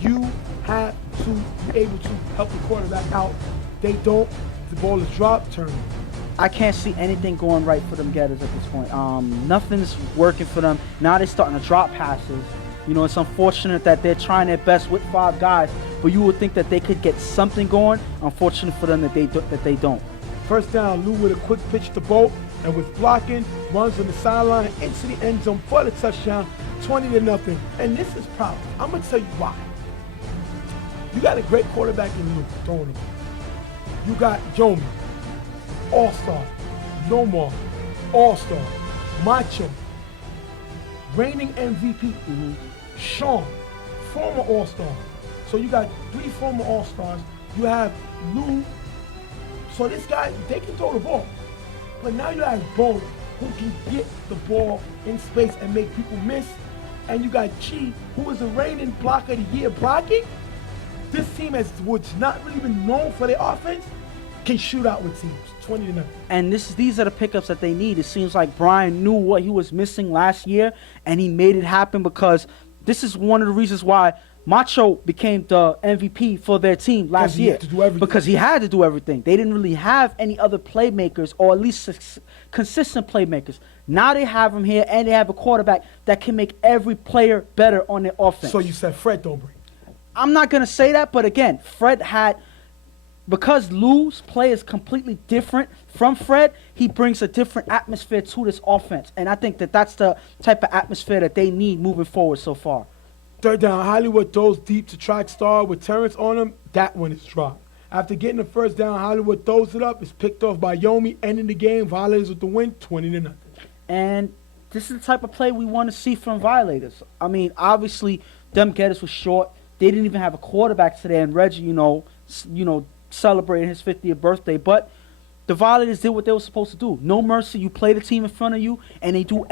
You have to be able to help the quarterback out. They don't. The ball is dropped, turnover. I can't see anything going right for them Getters at this point. Nothing's working for them. Now they're starting to drop passes. You know, it's unfortunate that they're trying their best with 5 guys, but you would think that they could get something going. Unfortunate for them that they don't. First down, Lou with a quick pitch to Bolt, and with blocking, runs on the sideline into the end zone for the touchdown, 20-0. And this is problem. I'm gonna tell you why. You got a great quarterback in Lou throwing him. You got Jomi, all-star, Nomar, all-star. Macho, reigning MVP, Sean, former All-Star. So you got 3 former All-Stars. You have Lou. So this guy, they can throw the ball. But now you have Bo, who can get the ball in space and make people miss. And you got Chi, who is a reigning blocker of the year blocking. This team, which not really been known for their offense, can shoot out with teams, 20-0. And these are the pickups that they need. It seems like Brian knew what he was missing last year, and he made it happen, because this is one of the reasons why Macho became the MVP for their team last year. Because he had to do everything. They didn't really have any other playmakers, or at least consistent playmakers. Now they have him here, and they have a quarterback that can make every player better on their offense. So you said Fred don't bring. I'm not going to say that, but again, Fred had, because Lou's play is completely different from Fred, he brings a different atmosphere to this offense. And I think that that's the type of atmosphere that they need moving forward so far. Third down, Hollywood throws deep to track star with Terrence on him. That one is dropped. After getting the first down, Hollywood throws it up. It's picked off by Yomi, ending the game. Violators with the win, 20-0. And this is the type of play we want to see from Violators. I mean, obviously, them getters was short. They didn't even have a quarterback today, and Reggie, celebrating his 50th birthday. But the Violators did what they were supposed to do. No mercy. You play the team in front of you, and they do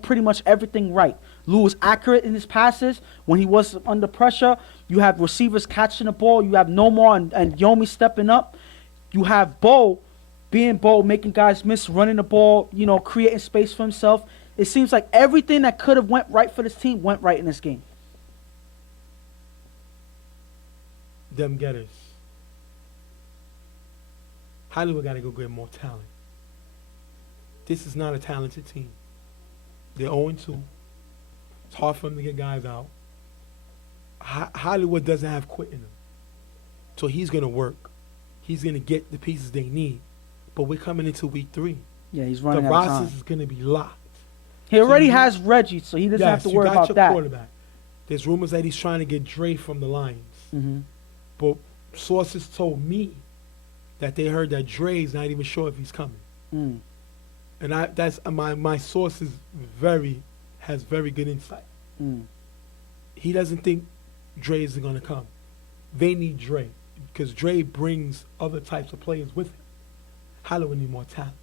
pretty much everything right. Lou was accurate in his passes. When he was under pressure, you have receivers catching the ball. You have Nomar and Yomi stepping up. You have Bo, being Bo, making guys miss, running the ball, creating space for himself. It seems like everything that could have went right for this team went right in this game. Them getters. Hollywood got to go get more talent. This is not a talented team. They're 0-2. It's hard for them to get guys out. Hollywood doesn't have quit in him. So he's going to work. He's going to get the pieces they need. But we're coming into week 3. Yeah, he's running out of time. The roster is going to be locked. He already has Reggie, so he doesn't have to worry about that. Quarterback. There's rumors that he's trying to get Dre from the Lions. Mm-hmm. But sources told me that they heard that Dre's not even sure if he's coming. Mm. And that's my source has very good insight. Mm. He doesn't think Dre is going to come. They need Dre because Dre brings other types of players with him. Hollywood need more talent.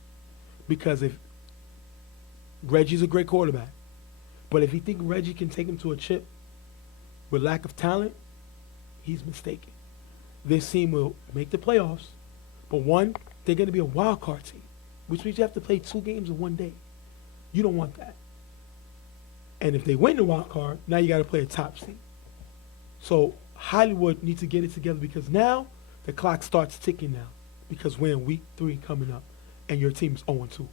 Because if Reggie's a great quarterback, but if you think Reggie can take him to a chip with lack of talent, he's mistaken. This team will make the playoffs, but one, they're going to be a wild card team, which means you have to play 2 games in 1 day. You don't want that. And if they win the wild card, now you got to play a top seed. So Hollywood needs to get it together because now the clock starts ticking now because we're in week 3 coming up and your team's 0-2.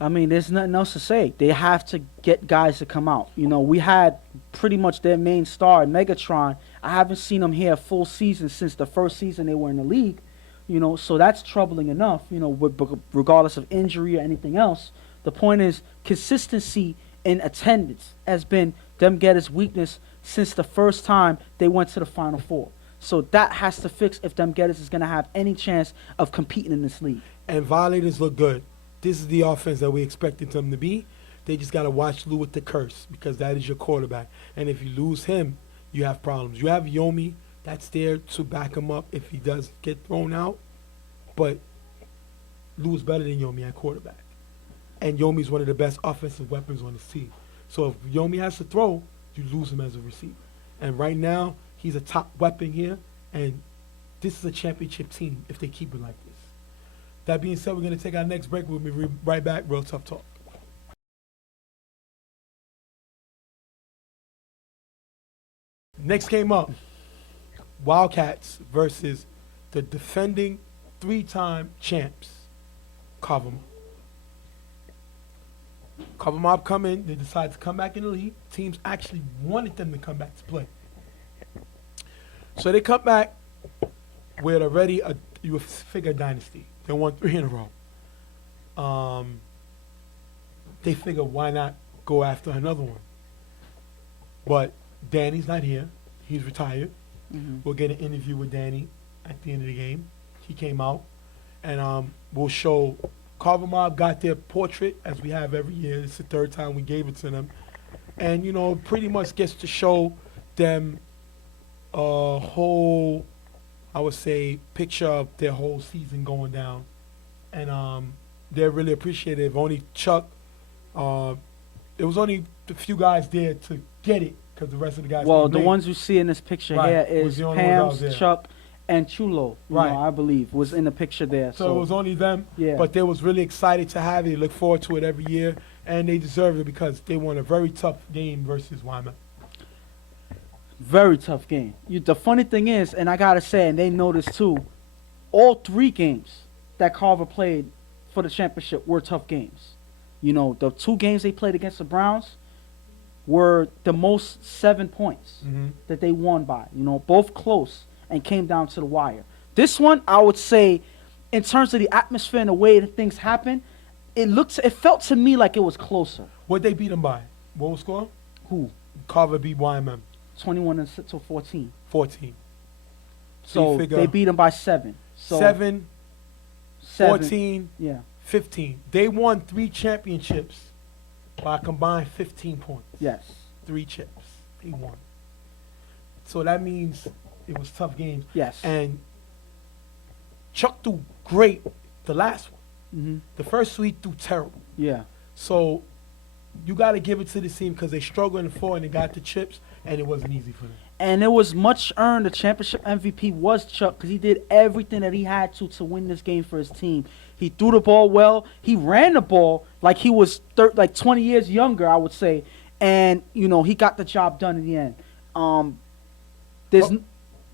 I mean, there's nothing else to say. They have to get guys to come out. We had pretty much their main star, Megatron. I haven't seen him here a full season since the first season they were in the league. So that's troubling enough, regardless of injury or anything else. The point is consistency in attendance has been them getters' weakness since the first time they went to the Final Four. So that has to fix if them getters is going to have any chance of competing in this league. And Violators look good. This is the offense that we expected them to be. They just got to watch Lou with the curse because that is your quarterback. And if you lose him, you have problems. You have Yomi that's there to back him up if he does get thrown out. But Lou's better than Yomi at quarterback. And Yomi's one of the best offensive weapons on his team. So if Yomi has to throw, you lose him as a receiver. And right now, he's a top weapon here. And this is a championship team if they keep it like this. That being said, we're going to take our next break. We'll be right back. Real Tough Talk. Next game up, Wildcats versus the defending 3-time champs, Carver Mob. Carver Mob come in. They decide to come back in the league. Teams actually wanted them to come back to play. So they come back with already a figure dynasty. They won 3 in a row. They figure why not go after another one. But Danny's not here. He's retired. Mm-hmm. We'll get an interview with Danny at the end of the game. He came out. And we'll show Carver Mob got their portrait, as we have every year. It's the third time we gave it to them. And, you know, pretty much gets to show them a whole, I would say, picture of their whole season going down. And they're really appreciative. Only Chuck, there was only a few guys there to get it because the rest of the guys Well, didn't the make ones you see in this picture Right. here Was is the only ones I was Pam's, there. Chuck, and Chulo, Right. I believe, was in the picture there. So it was only them, Yeah. but they was really excited to have it. They look forward to it every year, and they deserve it because they won a very tough game versus Wyman. Very tough game. The funny thing is, and I got to say, and they noticed too, all 3 games that Carver played for the championship were tough games. You know, the 2 games they played against the Browns were the most 7 points that they won by. You know, both close and came down to the wire. This one, I would say, in terms of the atmosphere and the way that things happen, it felt to me like it was closer. What they beat them by? What was the score? Who? Carver beat YMM 21 to 14. 14. So you figure they beat them by 7. So 7, 7, 14, Yeah. 15. They won 3 championships by a combined 15 points. Yes. 3 chips. They won. So that means it was tough games. Yes. And Chuck threw great the last one. Mm-hmm. The first week threw terrible. Yeah. So you got to give it to the team because they struggled in the 4 and they got the chips, and it wasn't easy for them. And it was much earned. The championship MVP was Chuck because he did everything that he had to win this game for his team. He threw the ball well. He ran the ball like he was 20 years younger, I would say. And, you know, he got the job done in the end.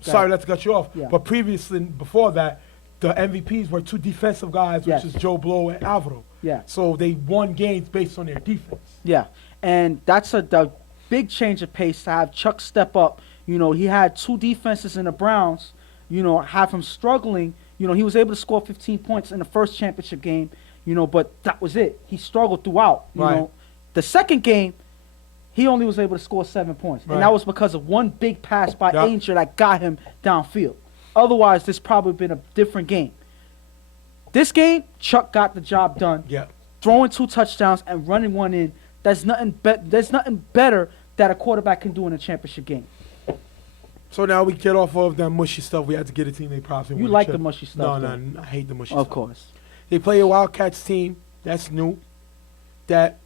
Sorry, let's cut you off. Yeah. But previously, before that, the MVPs were 2 defensive guys, which Yes. is Joe Blow and Alvaro. Yeah. So they won games based on their defense. Yeah, and that's the big change of pace to have Chuck step up. You know, he had 2 defenses in the Browns, you know, have him struggling. You know, he was able to score 15 points in the first championship game, you know, but that was it. He struggled throughout. You Right. know, the second game, he only was able to score 7 points. Right. And that was because of one big pass by Yep. Angel that got him downfield. Otherwise, this probably been a different game. This game, Chuck got the job done. Yeah. Throwing 2 touchdowns and running 1 in. There's nothing better that a quarterback can do in a championship game. So now we get off of that mushy stuff. We had to get a team they props. You like the mushy stuff, No, I hate the mushy Of stuff. course. They play a Wildcats team. That's new. That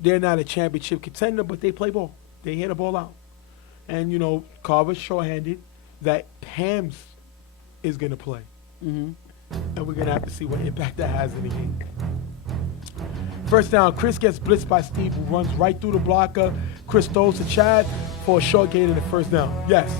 they're not a championship contender, but they play ball. They hit the ball out. And, you know, Carver's short-handed. That Pams is going to play. Mm-hmm. And we're going to have to see what impact that has in the game. First down, Chris gets blitzed by Steve, who runs right through the blocker. Chris throws to Chad for a short gain in the first down. Yes.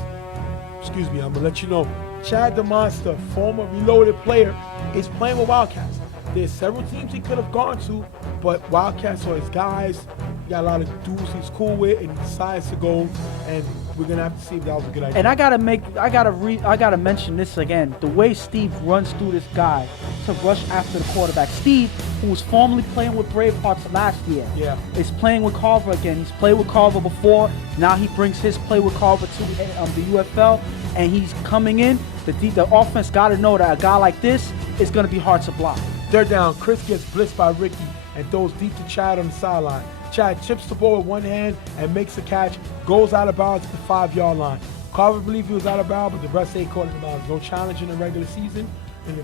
Excuse me, I'm going to let you know. Chad the Monster, former Reloaded player, is playing with Wildcats. There's several teams he could have gone to, but Wildcats are his guys. He got a lot of dudes he's cool with, and he decides to go, and we're going to have to see if that was a good idea. And I gotta mention this again. The way Steve runs through this guy to rush after the quarterback. Steve, who was formerly playing with Bravehearts last year, is playing with Carver again. He's played with Carver before. Now he brings his play with Carver to the UFL, and he's coming in. The offense got to know that a guy like this is going to be hard to block. Third down, Chris gets blitzed by Ricky and throws deep to Chad on the sideline. Chad chips the ball with one hand and makes a catch, goes out of bounds to the 5-yard line. Carver believed he was out of bounds, but the rest ain't caught him out of bounds. No challenge in the regular season. In the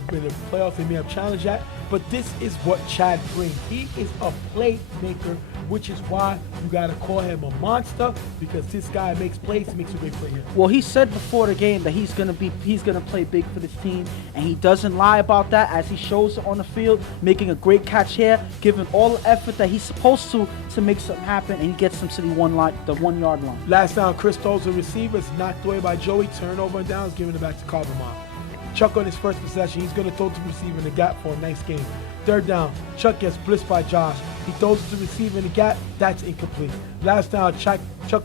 playoffs, they may have challenged that. But this is what Chad brings. He is a playmaker, which is why you got to call him a monster, because this guy makes plays. He makes a great play here. Well, he said before the game that he's gonna play big for this team, and he doesn't lie about that as he shows it on the field, making a great catch here, giving all the effort that he's supposed to make something happen, and he gets them to the 1-yard line. Last down, Chris throws the receivers, knocked away by Joey, turnover and downs, giving it back to Carver Mob. Chuck on his first possession, he's going to throw to the receiver in the gap for a nice game. Third down, Chuck gets blitzed by Josh. He throws to the receiver in the gap, that's incomplete. Last down, Chuck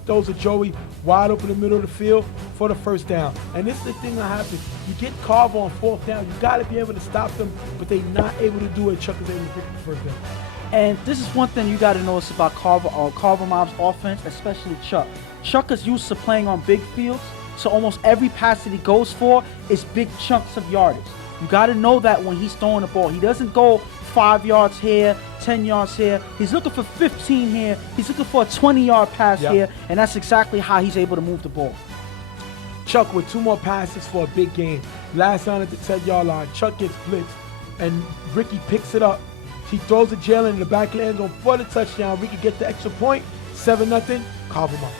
throws to Joey wide open in the middle of the field for the first down. And this is the thing that happens. You get Carver on 4th down, you got to be able to stop them, but they're not able to do it. Chuck is able to pick up the first down. And this is one thing you got to notice about Carver Mob's offense, especially Chuck. Chuck is used to playing on big fields, so almost every pass that he goes for is big chunks of yardage. You got to know that when he's throwing the ball. He doesn't go 5 yards here, 10 yards here. He's looking for 15 here. He's looking for a 20-yard pass here, and that's exactly how he's able to move the ball. Chuck with 2 more passes for a big game. Last down at the 10-yard line. Chuck gets blitzed, and Ricky picks it up. He throws it Jalen in the back of the end zone for the touchdown. Ricky gets the extra point. 7-0. Carve him up.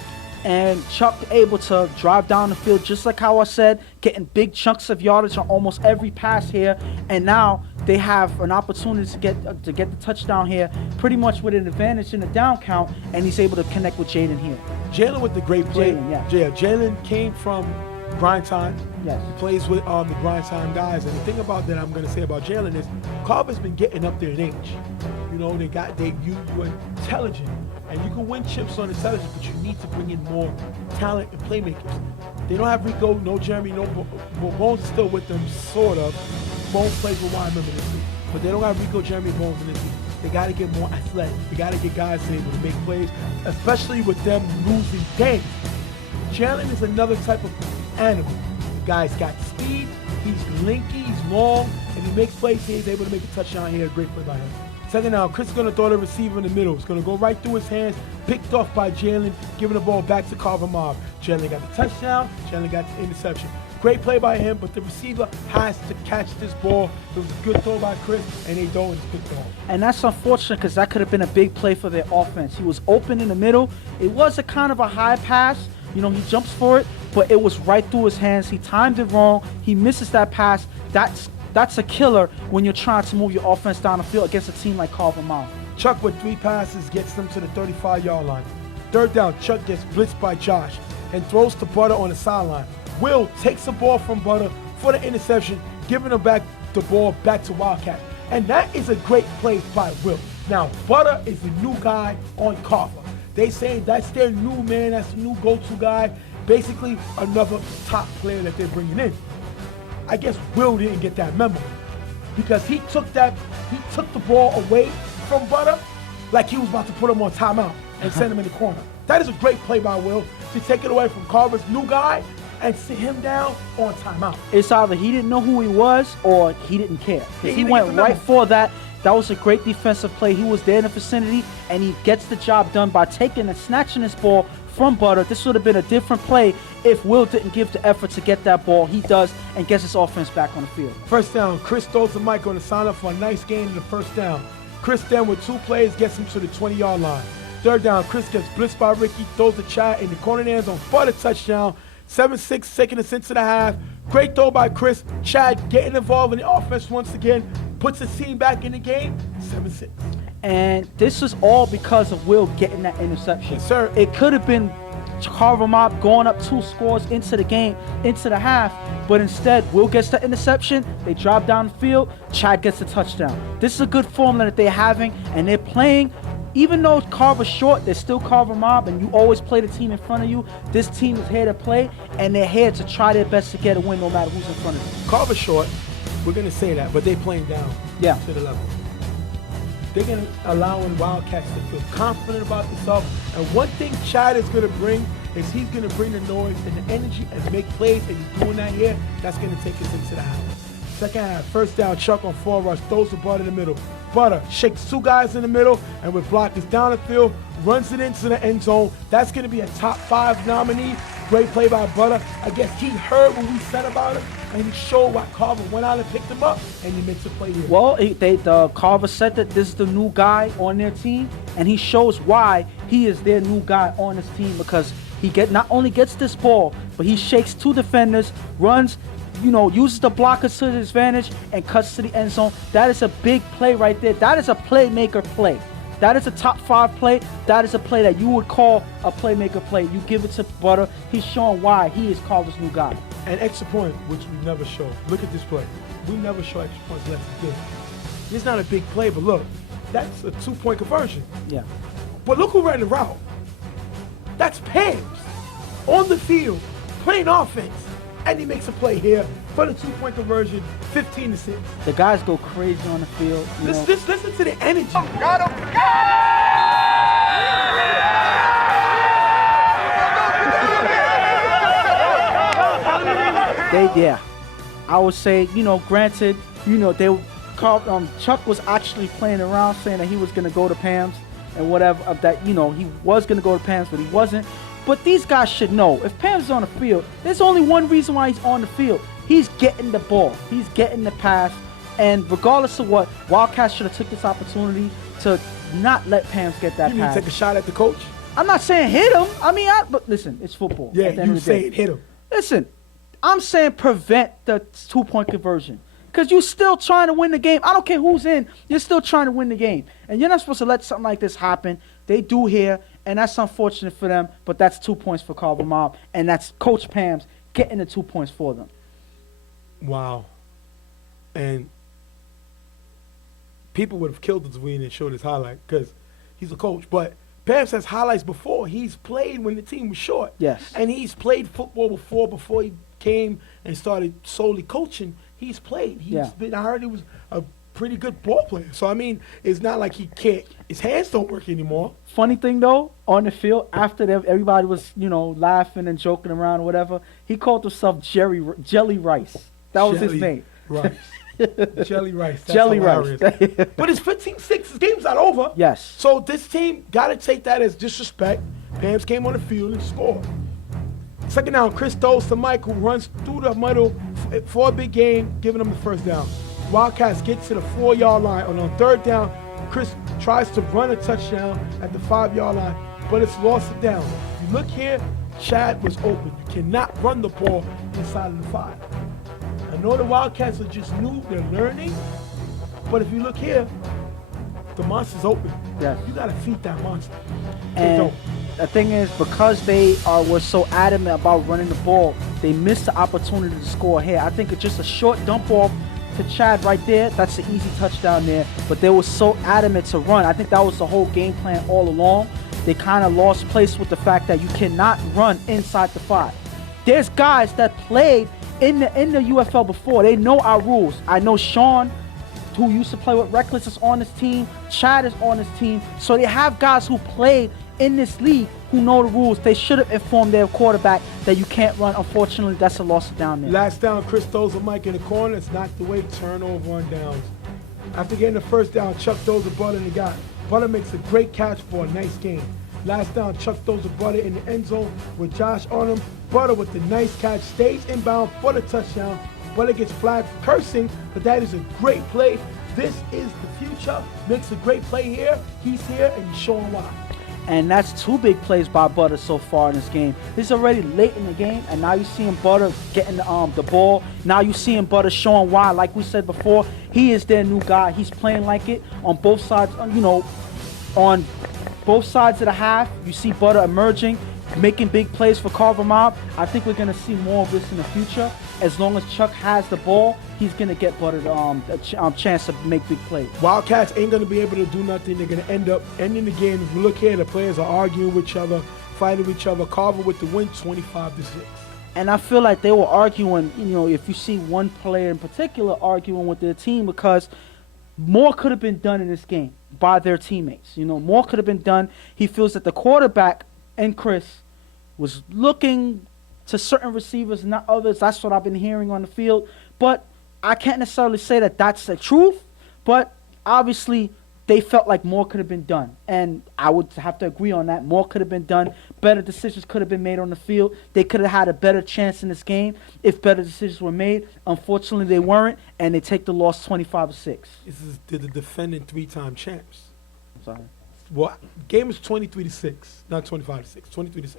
And Chuck able to drive down the field just like how I said, getting big chunks of yardage on almost every pass here. And now they have an opportunity to get the touchdown here, pretty much with an advantage in the down count, and he's able to connect with Jaden here. Jalen with the great play. Jalen, Jalen came from grind time. Yes. He plays with the grind time guys. And the thing about that I'm going to say about Jalen is Carver's been getting up there in age. You know, you're intelligent. And you can win chips on intelligence, but you need to bring in more talent and playmakers. They don't have Rico, no Jeremy, no Bones is still with them, sort of. Bones plays with Wyman in this league. But they don't have Rico, Jeremy, Bones in this league. They got to get more athletic. They got to get guys able to make plays, especially with them losing games. Jalen is another type of animal. The guy's got speed, he's lanky, he's long, and he makes plays here. He's able to make a touchdown here. A great play by him. Second down, Chris is going to throw the receiver in the middle. It's going to go right through his hands, picked off by Jalen, giving the ball back to Carver Mob. Jalen got the touchdown, Jalen got the interception. Great play by him, but the receiver has to catch this ball. It was a good throw by Chris, and they don't, and it's picked off. And that's unfortunate because that could have been a big play for their offense. He was open in the middle. It was a kind of a high pass. You know, he jumps for it, but it was right through his hands. He timed it wrong. He misses that pass. That's a killer when you're trying to move your offense down the field against a team like Carver Mount. Chuck with 3 passes gets them to the 35-yard line. Third down, Chuck gets blitzed by Josh and throws to Butter on the sideline. Will takes the ball from Butter for the interception, giving him back the ball back to Wildcat. And that is a great play by Will. Now, Butter is the new guy on Carver. They say that's their new man, that's the new go-to guy, basically another top player that they're bringing in. I guess Will didn't get that memo because he took the ball away from Butter like he was about to put him on timeout and send him in the corner. That is a great play by Will to take it away from Carver's new guy and sit him down on timeout. It's either he didn't know who he was or he didn't care. He went right for that. That was a great defensive play. He was there in the vicinity, and he gets the job done by taking and snatching this ball from Butter. This would have been a different play if Will didn't give the effort to get that ball. He does and gets his offense back on the field. First down, Chris throws the mic on the sign up for a nice gain in the first down. Chris then with 2 plays gets him to the 20-yard line. Third down, Chris gets blitzed by Ricky, throws the Chad in the corner end zone for the touchdown. 7-6, taking us into the half. Great throw by Chris. Chad getting involved in the offense once again. Puts the team back in the game. 7-6. And this is all because of Will getting that interception. Yes, sir. It could have been Carver Mob going up 2 scores into the game, into the half, but instead Will gets the interception. They drive down the field. Chad gets the touchdown. This is a good formula that they're having, and they're playing. Even though Carver's short, they're still Carver Mob, and you always play the team in front of you. This team is here to play, and they're here to try their best to get a win no matter who's in front of them. Carver's short, we're going to say that, but they're playing down to the level. They're going to allowing Wildcats to feel confident about themselves. And one thing Chad is going to bring is he's going to bring the noise and the energy and make plays, and he's doing that here. That's going to take us into the half. Second half, first down, Chuck on 4 rush, throws the ball in the middle. Butter shakes 2 guys in the middle, and with blockers down the field, runs it into the end zone. That's going to be a top 5 nominee. Great play by Butter. I guess he heard what we said about him, and he showed why Carver went out and picked him up, and he makes a play here. Well, the Carver said that this is the new guy on their team, and he shows why he is their new guy on this team because he not only gets this ball, but he shakes 2 defenders, runs, uses the blockers to his advantage and cuts to the end zone. That is a big play right there. That is a playmaker play. That is a top 5 play. That is a play that you would call a playmaker play. You give it to Butter. He's showing why he is called this new guy. An extra point, which we never show. Look at this play. We never show extra points left to give. It's not a big play, but look, that's a 2-point conversion. Yeah. But look who ran the route. That's Pams on the field, playing offense. And he makes a play here for the 2-point conversion, 15-6. The guys go crazy on the field. Listen to the energy. Got him. I would say, granted, Chuck was actually playing around saying that he was going to go to Pam's and whatever, he was going to go to Pam's, but he wasn't. But these guys should know, if Pam's is on the field, there's only one reason why he's on the field. He's getting the ball. He's getting the pass. And regardless of what, Wildcats should have took this opportunity to not let Pam's get that You mean pass. take a shot at the coach? I'm not saying hit him. But listen, it's football. Yeah, at the end you of the day. saying hit him. Listen, I'm saying prevent the 2-point conversion. Because you're still trying to win the game. I don't care who's in. You're still trying to win the game. And you're not supposed to let something like this happen. They do here, and that's unfortunate for them. But that's 2 points for Carver Mob. And that's Coach Pam's getting the 2 points for them. Wow. And people would have killed us if we didn't show this highlight because he's a coach. But Pam's has highlights before. He's played when the team was short. Yes. And he's played football before he came and started solely coaching. He's played. I heard he was a pretty good ball player. So, I mean, it's not like he can't. His hands don't work anymore. Funny thing, though, on the field, after everybody was, laughing and joking around or whatever, he called himself Jelly Rice. That was his name. Rice. Jelly Rice. That's Jelly hilarious. Rice. But it's 15-6. His game's not over. Yes. So this team got to take that as disrespect. Pams came on the field and scored. Second down, Chris throws to Mike, who runs through the middle for a big gain, giving them the first down. Wildcats get to the 4-yard line. And on third down, Chris tries to run a touchdown at the 5-yard line, but it's lost it down. If you look here, Chad was open. You cannot run the ball inside of the 5. I know the Wildcats are just new, they're learning, but if you look here, the monster's open. Yes. You got to feed that monster. And the thing is, because they were so adamant about running the ball, they missed the opportunity to score here. I think it's just a short dump off to Chad right there. That's an easy touchdown there. But they were so adamant to run. I think that was the whole game plan all along. They kind of lost place with the fact that you cannot run inside the 5. There's guys that played in the UFL before. They know our rules. I know Sean, who used to play with Reckless, is on this team. Chad is on this team. So they have guys who played in this league who know the rules. They should have informed their quarterback that you can't run. Unfortunately, that's a loss down there. Last down, Chris throws a Mike in the corner. It's knocked away, turnover on downs. After getting the first down, Chuck throws a Butter and the guy. Butter makes a great catch for a nice game. Last down, Chuck throws a Butter in the end zone with Josh on him. Butter with the nice catch, stays inbound for the touchdown. Butter gets flagged cursing, but that is a great play. This is the future. Makes a great play here. He's here, and he's showing why. And that's 2 big plays by Butter so far in this game. This is already late in the game, and now you're seeing Butter getting the ball. Now you're seeing Butter showing why. Like we said before, he is their new guy. He's playing like it on both sides, on both sides of the half. You see Butter emerging, making big plays for Carver Mob. I think we're going to see more of this in the future. As long as Chuck has the ball, he's going to get Butter a chance to make big plays. Wildcats ain't going to be able to do nothing. They're going to end up ending the game. If you look here, the players are arguing with each other, fighting with each other. Carver with the win, 25-6. And I feel like they were arguing, if you see one player in particular arguing with their team, because more could have been done in this game by their teammates. More could have been done. He feels that the quarterback and Chris was looking to certain receivers, not others. That's what I've been hearing on the field. But I can't necessarily say that that's the truth. But obviously, they felt like more could have been done. And I would have to agree on that. More could have been done. Better decisions could have been made on the field. They could have had a better chance in this game if better decisions were made. Unfortunately, they weren't. And they take the loss 25-6. This is the defending 3-time champs. Sorry. Well, game is 23-6, not 25-6, 23-6.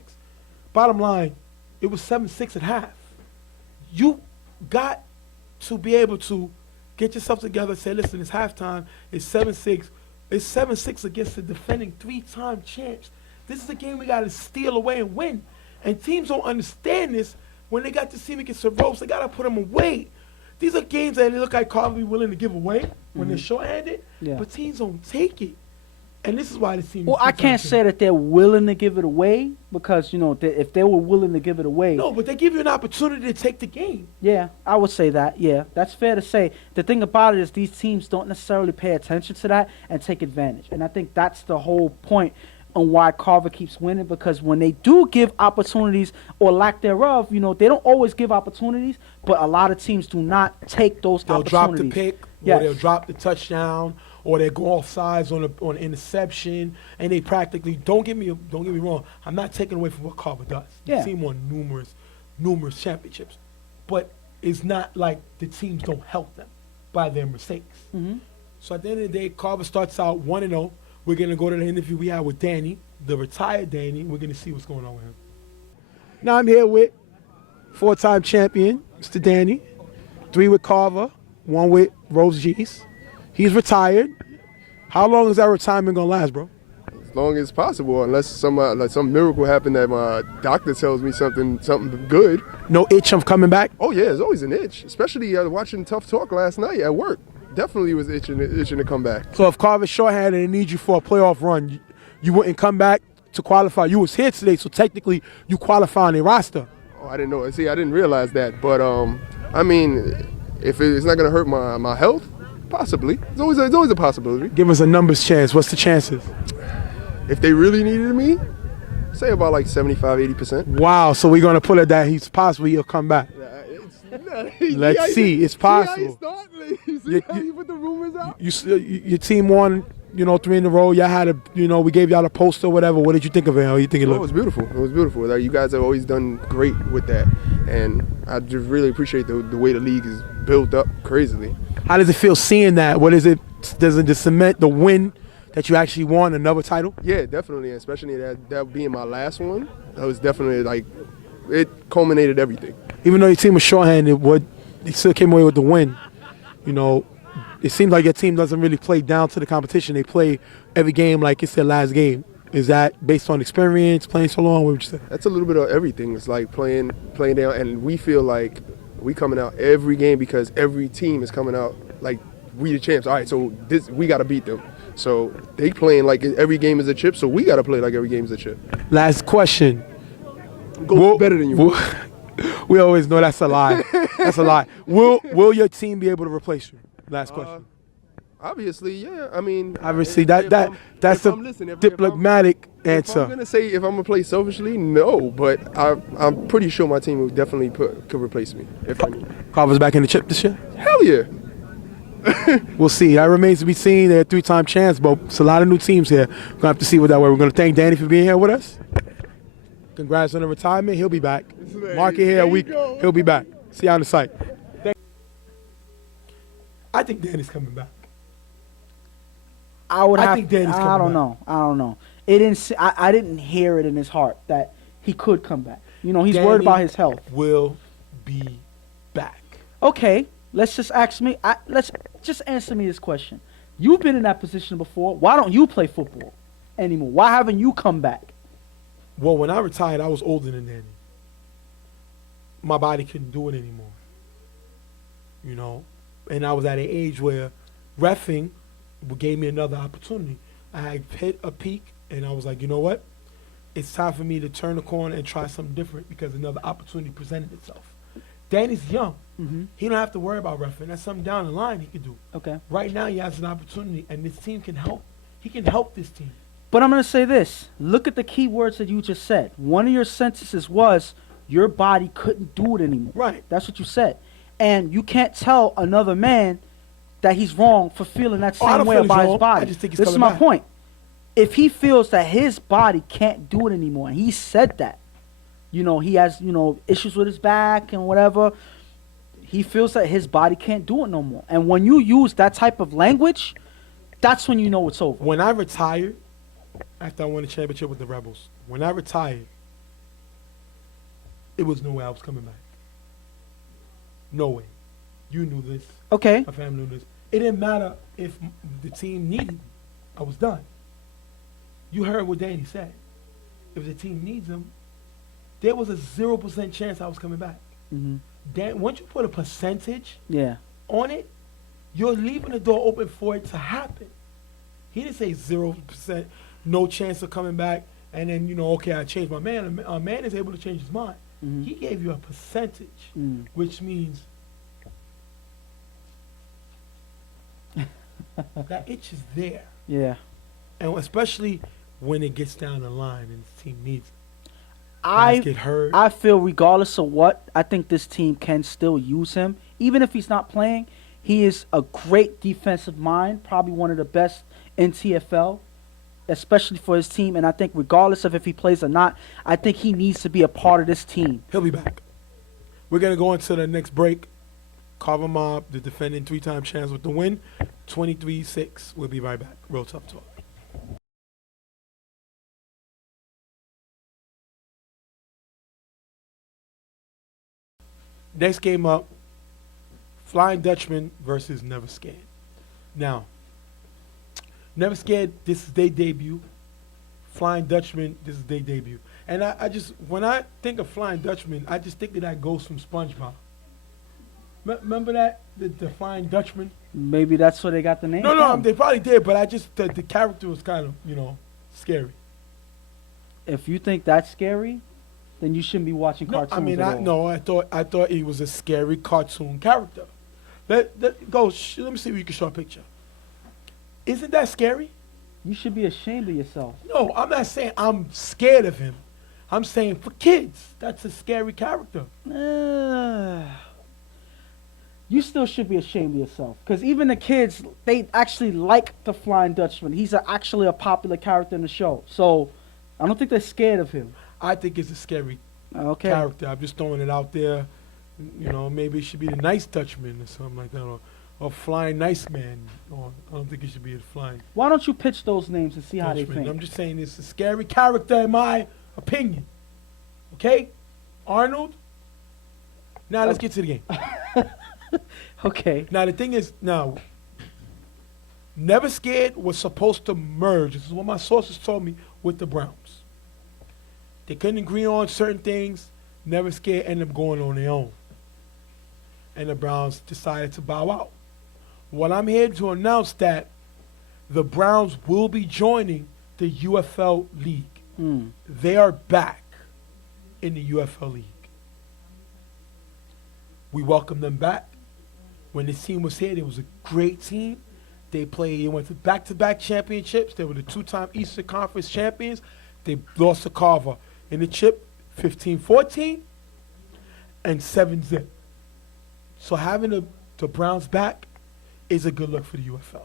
Bottom line, it was 7-6 at half. You got to be able to get yourself together and say, listen, it's halftime, it's 7-6. It's 7-6 against the defending 3-time champs. This is a game we got to steal away and win. And teams don't understand this. When they got to see me get some ropes, they got to put them away. These are games that they look like Carver be willing to give away when they're short-handed, but teams don't take it. And this is why the team. Well, I can't say that they're willing to give it away because, if they were willing to give it away. No, but they give you an opportunity to take the game. Yeah, I would say that. Yeah, that's fair to say. The thing about it is these teams don't necessarily pay attention to that and take advantage. And I think that's the whole point on why Carver keeps winning, because when they do give opportunities or lack thereof, they don't always give opportunities, but a lot of teams do not take those opportunities. They'll drop the pick. Yes. or they'll drop the touchdown, or they'll go off sides on an interception, and they practically don't get me wrong. I'm not taking away from what Carver does. Yeah. The team won numerous championships, but it's not like the teams don't help them by their mistakes. Mm-hmm. So at the end of the day, Carver starts out 1-0. We're gonna go to the interview we had with Danny, the retired Danny. We're gonna see what's going on with him. Now I'm here with 4-time champion, Mr. Danny. 3 with Carver, 1 with Rose G's. He's retired. How long is that retirement gonna last, bro? As long as possible, unless some miracle happened that my doctor tells me something good. No itch of coming back? Oh yeah, there's always an itch, especially watching Tuff Talk last night at work. Definitely was itching to come back. So if Carver's shorthanded and needs you for a playoff run, you wouldn't come back to qualify. You was here today, so technically you qualify on a roster. Oh, I didn't know. See, I didn't realize that. But I mean, if it's not gonna hurt my health, possibly. It's always a possibility. Give us a numbers chance. What's the chances? If they really needed me, say about like 75-80%. Wow, so we're gonna put it that he's possible he'll come back. Let's see. It's possible. See how you put the rumors out? Your team won, 3 in a row. Y'all had we gave y'all a poster or whatever. What did you think of it? How you think it Oh, it looked? was beautiful. It was beautiful. Like, you guys have always done great with that, and I just really appreciate the way the league is built up crazily. How does it feel seeing that? What is it? Does it just cement the win that you actually won another title? Yeah, definitely, especially that being my last one. That was definitely like it culminated everything. Even though your team was shorthanded, they still came away with the win. It seems like your team doesn't really play down to the competition. They play every game like it's their last game. Is that based on experience, playing so long? What would you say? That's a little bit of everything. It's like playing down, and we feel like we coming out every game because every team is coming out like we the champs. All right, so we got to beat them. So they playing like every game is a chip, so we got to play like every game is a chip. Last question. Go better than you. We always know that's a lie. That's a lie. Will your team be able to replace you? Last question. Obviously, yeah. I mean, Obviously, that's a diplomatic answer. I'm gonna say if I'm gonna play selfishly, no, but I'm pretty sure my team would definitely could replace me if I need. Carver's back in the chip this year? Hell yeah. We'll see. That remains to be seen. They're a 3-time champs, but it's a lot of new teams here. We're going to have to see what that way. We're going to thank Danny for being here with us. Congrats on the retirement. He'll be back. Mark it here a week. He'll be back. See you on the site. I think Danny's coming back. I think Danny's coming I don't back. know. I don't know. It didn't. I didn't hear it in his heart that he could come back. He's worried about his health. Will be back. Okay, let's just answer me this question. You've been in that position before. Why don't you play football anymore? Why haven't you come back? Well, when I retired, I was older than Danny. My body couldn't do it anymore. And I was at an age where reffing gave me another opportunity. I had hit a peak, and I was like, you know what? It's time for me to turn the corner and try something different because another opportunity presented itself. Danny's young. Mm-hmm. He don't have to worry about reffing. That's something down the line he could do. Okay. Right now, he has an opportunity, and this team can help. He can help this team. But I'm going to say this. Look at the key words that you just said. One of your sentences was your body couldn't do it anymore. Right. That's what you said. And you can't tell another man that he's wrong for feeling that I same don't way feel he's about wrong. his body. I just think he's This is coming my back. point. If he feels that his body can't do it anymore, and he said that, he has, issues with his back and whatever, he feels that his body can't do it no more. And when you use that type of language, that's when you know it's over. When I retired, after I won the championship with the Rebels, when I retired, it was no way I was coming back. No way. You knew this. Okay. My family knew this. It didn't matter if the team needed me. I was done. You heard what Danny said. If the team needs him, there was a 0% chance I was coming back. Mm-hmm. Once you put a percentage Yeah. on it, you're leaving the door open for it to happen. He didn't say 0%, no chance of coming back, and then, okay, I changed my man. A man is able to change his mind. Mm-hmm. He gave you a percentage, Mm. which means that itch is there. Yeah. And especially when it gets down the line and the team needs it. I Guys get hurt. feel regardless of what, I think this team can still use him. Even if he's not playing, He is a great defensive mind, probably one of the best in TFL, especially for his team. And I think regardless of if he plays or not, I think he needs to be a part of this team. He'll be back. We're going to go into the next break. Carver Mob, the defending 3-time champs with the win, 23-6. We'll be right back. Real Tough Talk. Next game up, Flying Dutchman versus Never Scared. Now, Never Scared, this is their debut. Flying Dutchman, this is their debut. And I just, when I think of Flying Dutchman, I just think of that ghost from SpongeBob. Remember that? The Flying Dutchman? Maybe that's where they got the name No, from. they probably did, but I just, the character was kind of, scary. If you think that's scary, then you shouldn't be watching No, cartoons I mean, at all. I thought he was a scary cartoon character. Let me see if you can show a picture. Isn't that scary? You should be ashamed of yourself. No, I'm not saying I'm scared of him. I'm saying for kids, that's a scary character. You still should be ashamed of yourself. Because even the kids, they actually like the Flying Dutchman. He's actually a popular character in the show. So I don't think they're scared of him. I think it's a scary Okay. character. I'm just throwing it out there. Maybe it should be the Nice Dutchman or something like that, or Flying Nice Man. Or I don't think it should be the Flying Why don't you pitch those names and see how they Dutchman. think? I'm just saying it's a scary character in my opinion. Okay, Arnold. Now let's get to the game. Okay. Now the thing is, Never Scared was supposed to merge. This is what my sources told me with the Browns. They couldn't agree on certain things. Never Scared ended up going on their own. And the Browns decided to bow out. Well, I'm here to announce that the Browns will be joining the UFL League. They are back in the UFL League. We welcome them back. When this team was here, it was a great team. They went to back-to-back championships. They were the 2-time Eastern Conference champions. They lost to Carver in the chip 15-14 and 7-0. So having the Browns back is a good look for the UFL.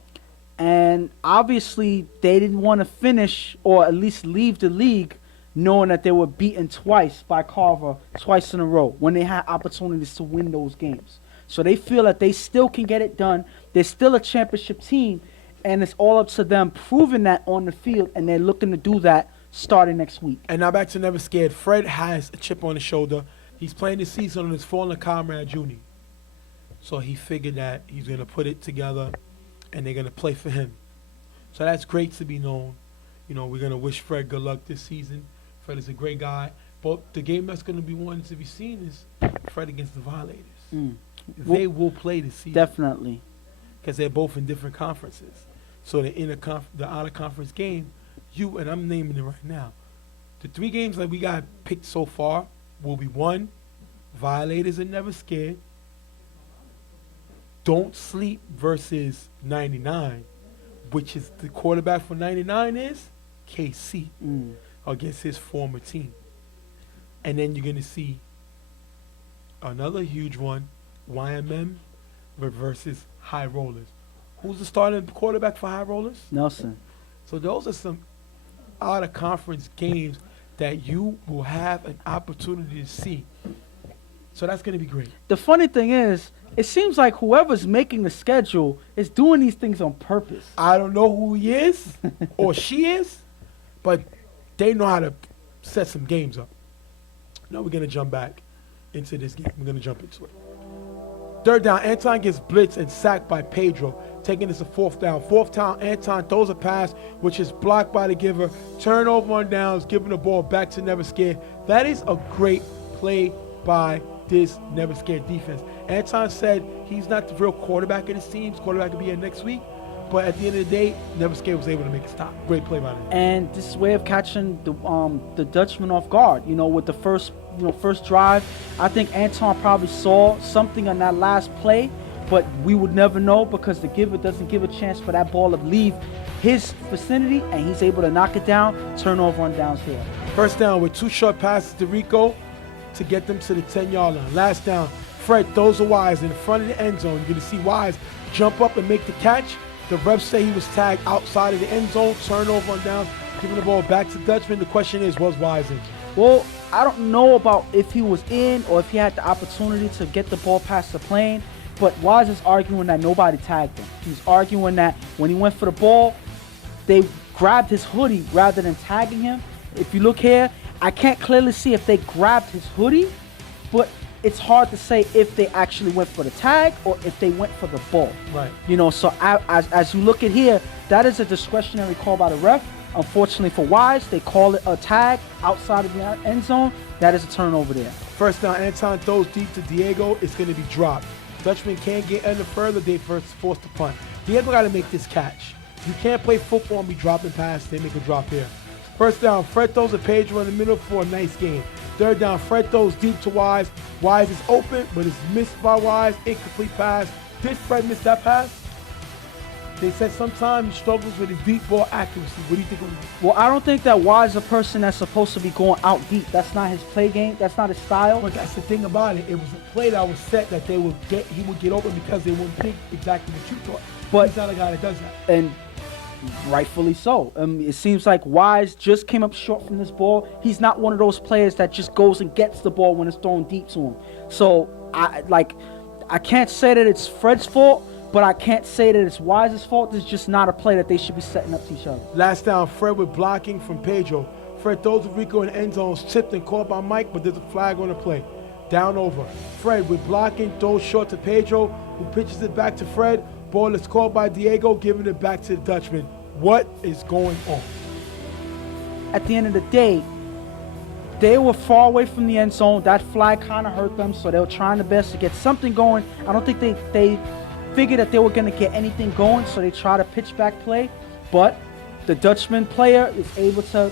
And obviously, they didn't want to finish or at least leave the league knowing that they were beaten twice by Carver, twice in a row, when they had opportunities to win those games. So they feel that they still can get it done. They're still a championship team, and it's all up to them proving that on the field, and they're looking to do that starting next week. And now back to Never Scared. Fred has a chip on his shoulder. He's playing this season on his fallen comrade, Junie. So he figured that he's going to put it together, and they're going to play for him. So that's great to be known. We're going to wish Fred good luck this season. Fred is a great guy. But the game that's going to be wanting to be seen is Fred against the Violators. They will play this season. Definitely. Because they're both in different conferences. So the out-of-conference game, and I'm naming it right now, the 3 games that we got picked so far will be 1, Violators and Never Scared, Don't Sleep versus 99, which is the quarterback for 99 is KC against his former team. And then you're going to see another huge one, YMM versus High Rollers. Who's the starting quarterback for High Rollers? Nelson. So those are some out-of-conference games that you will have an opportunity to see. So that's going to be great. The funny thing is, it seems like whoever's making the schedule is doing these things on purpose. I don't know who he is or she is, but they know how to set some games up. Now we're going to jump back into this game. We're going to jump into it. 3rd down, Anton gets blitzed and sacked by Pedro, taking this to 4th down. 4th down, Anton throws a pass, which is blocked by the giver. Turnover on downs, giving the ball back to Never Scared. That is a great play by this Never Scared defense. Anton said he's not the real quarterback of this team. His quarterback will be here next week. But at the end of the day, Never Scared was able to make a stop. Great play by them. And this is a way of catching the Dutchman off guard. With the first drive, I think Anton probably saw something on that last play, but we would never know because the giver doesn't give a chance for that ball to leave his vicinity, and he's able to knock it down, turnover on downs here. 1st down with 2 short passes to Rico to get them to the 10-yard line. Last down, Fred throws to Wise in front of the end zone. You're going to see Wise jump up and make the catch. The refs say he was tagged outside of the end zone, turnover on downs, giving the ball back to Dutchman. The question is, was Wise in? Well, I don't know about if he was in or if he had the opportunity to get the ball past the plane, but Wise is arguing that nobody tagged him. He's arguing that when he went for the ball, they grabbed his hoodie rather than tagging him. If you look here, I can't clearly see if they grabbed his hoodie, but it's hard to say if they actually went for the tag or if they went for the ball. Right. So as you look at here, that is a discretionary call by the ref. Unfortunately for Wise, they call it a tag outside of the end zone. That is a turnover there. First down, Anton throws deep to Diego. It's going to be dropped. Dutchman can't get any further. They first forced to punt. Diego got to make this catch. You can't play football and be dropping passes. They make a drop here. First down, Fred throws a Pedro in the middle for a nice gain. Third down, Fred throws deep to Wise. Wise is open, but it's missed by Wise. Incomplete pass. Did Fred miss that pass? They said sometimes he struggles with his deep ball accuracy. What do you think of it? Well, I don't think that Wise is a person that's supposed to be going out deep. That's not his play game. That's not his style. But that's the thing about it. It was a play that was set that he would get open because they wouldn't think exactly what you thought. But he's not a guy that does that. And rightfully so. It seems like Wise just came up short from this ball. He's not one of those players that just goes and gets the ball when it's thrown deep to him. So I can't say that it's Fred's fault, but I can't say that it's Wise's fault. This is just not a play that they should be setting up to each other. Last down, Fred with blocking from Pedro. Fred throws to Rico in the end zone, tipped and caught by Mike, but there's a flag on the play. Down over. Fred with blocking, throws short to Pedro, who pitches it back to Fred. Ball is caught by Diego, giving it back to the Dutchman. What is going on? At the end of the day, they were far away from the end zone. That flag kind of hurt them, so they were trying their best to get something going. I don't think they figured that they were going to get anything going, so they tried a pitch back play. But the Dutchman player is able to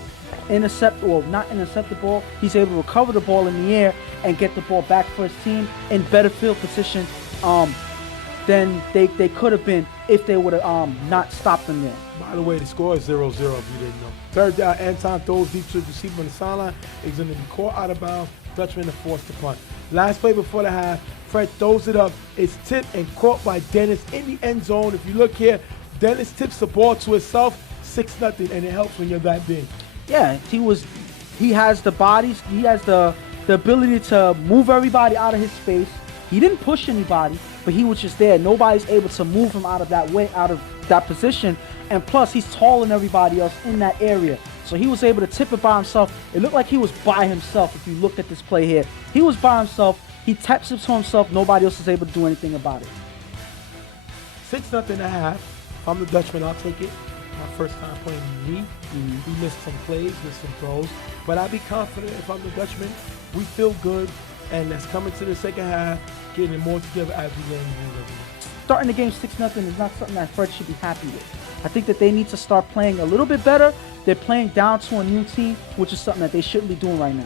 not intercept the ball. He's able to recover the ball in the air and get the ball back for his team in better field position than they could have been if they would have not stopped them there. By the way, the score is 0-0 if you didn't know. Third down, Anton throws deep to the receiver on the sideline. He's going to be caught out of bounds. Dutchman is forced to punt. Last play before the half, Fred throws it up. It's tipped and caught by Dennis in the end zone. If you look here, Dennis tips the ball to himself, 6-0, and it helps when you're that big. Yeah, he has the bodies, he has the ability to move everybody out of his space. He didn't push anybody, but he was just there. Nobody's able to move him out of that position. And plus, he's taller than everybody else in that area. So he was able to tip it by himself. It looked like he was by himself if you looked at this play here. He was by himself. He taps it to himself. Nobody else is able to do anything about it. 6-0 at half. If I'm the Dutchman, I'll take it. My first time playing me. We missed some plays, missed some throws. But I'll be confident if I'm the Dutchman. We feel good. And that's coming to the second half, getting it more together as we learn to do everything. Starting the game 6-0 is not something that Fred should be happy with. I think that they need to start playing a little bit better. They're playing down to a new team, which is something that they shouldn't be doing right now.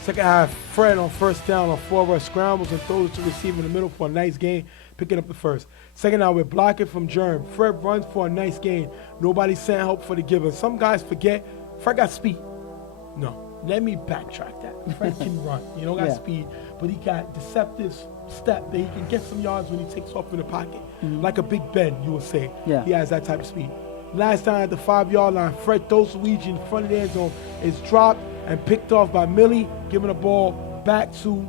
Second half, Fred on first down on 4 rush scrambles and throws to receiver in the middle for a nice gain, picking up the first. Second down, we're blocking from Germ. Fred runs for a nice gain. Nobody sent help for the giver. Some guys forget Fred got speed. No. Let me backtrack that. Fred can run. He don't got speed, but he got deceptive step that he can get some yards when he takes off in the pocket. Like a Big Ben, you would say. Yeah. He has that type of speed. Last time at the 5-yard line, Fred throws Luigi in front of the end zone. It's dropped and picked off by Millie, giving the ball back to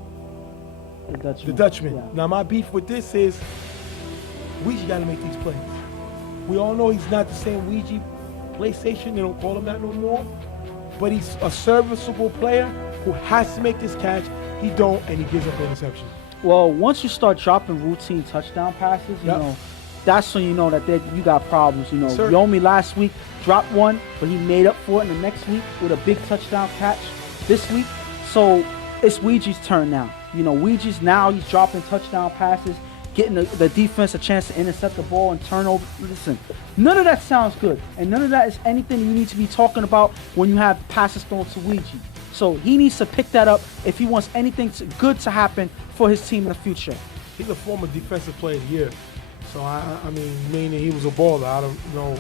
the Dutchman. Yeah. Now, my beef with this is Luigi got to make these plays. We all know he's not the same Luigi PlayStation. They don't call him that no more. But he's a serviceable player who has to make this catch. He don't, and he gives up the interception. Well, once you start dropping routine touchdown passes, you know, that's when you know that you got problems. You know, Yomi last week dropped one, but he made up for it in the next week with a big touchdown catch this week. So it's Ouija's turn now. You know, Ouija's now, he's dropping touchdown passes, getting the defense a chance to intercept the ball and turn over. Listen, none of that sounds good. And none of that is anything you need to be talking about when you have passes thrown to Ouija. So he needs to pick that up if he wants anything good to happen for his team in the future. He's a former defensive player of the year. So, I mean, meaning he was a baller. I don't know.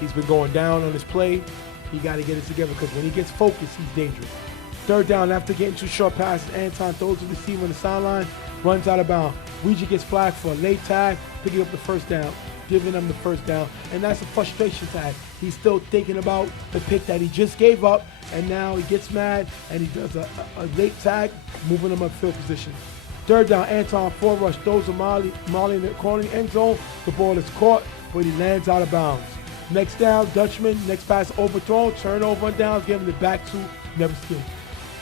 He's been going down on his play. He got to get it together because when he gets focused, he's dangerous. Third down, after getting 2 short passes, Anton throws the receiver on the sideline. runs out of bounds. Ouija gets flagged for a late tag, picking up the first down, giving them the first down, and that's a frustration tag. He's still thinking about the pick that he just gave up, and now he gets mad, and he does a late tag, moving him up field position. Third down, Anton forward rush, throws a Molly in the corner end zone. The ball is caught, but he lands out of bounds. Next down, Dutchman, next pass overthrown, turnover on downs, giving it back to Never Scared.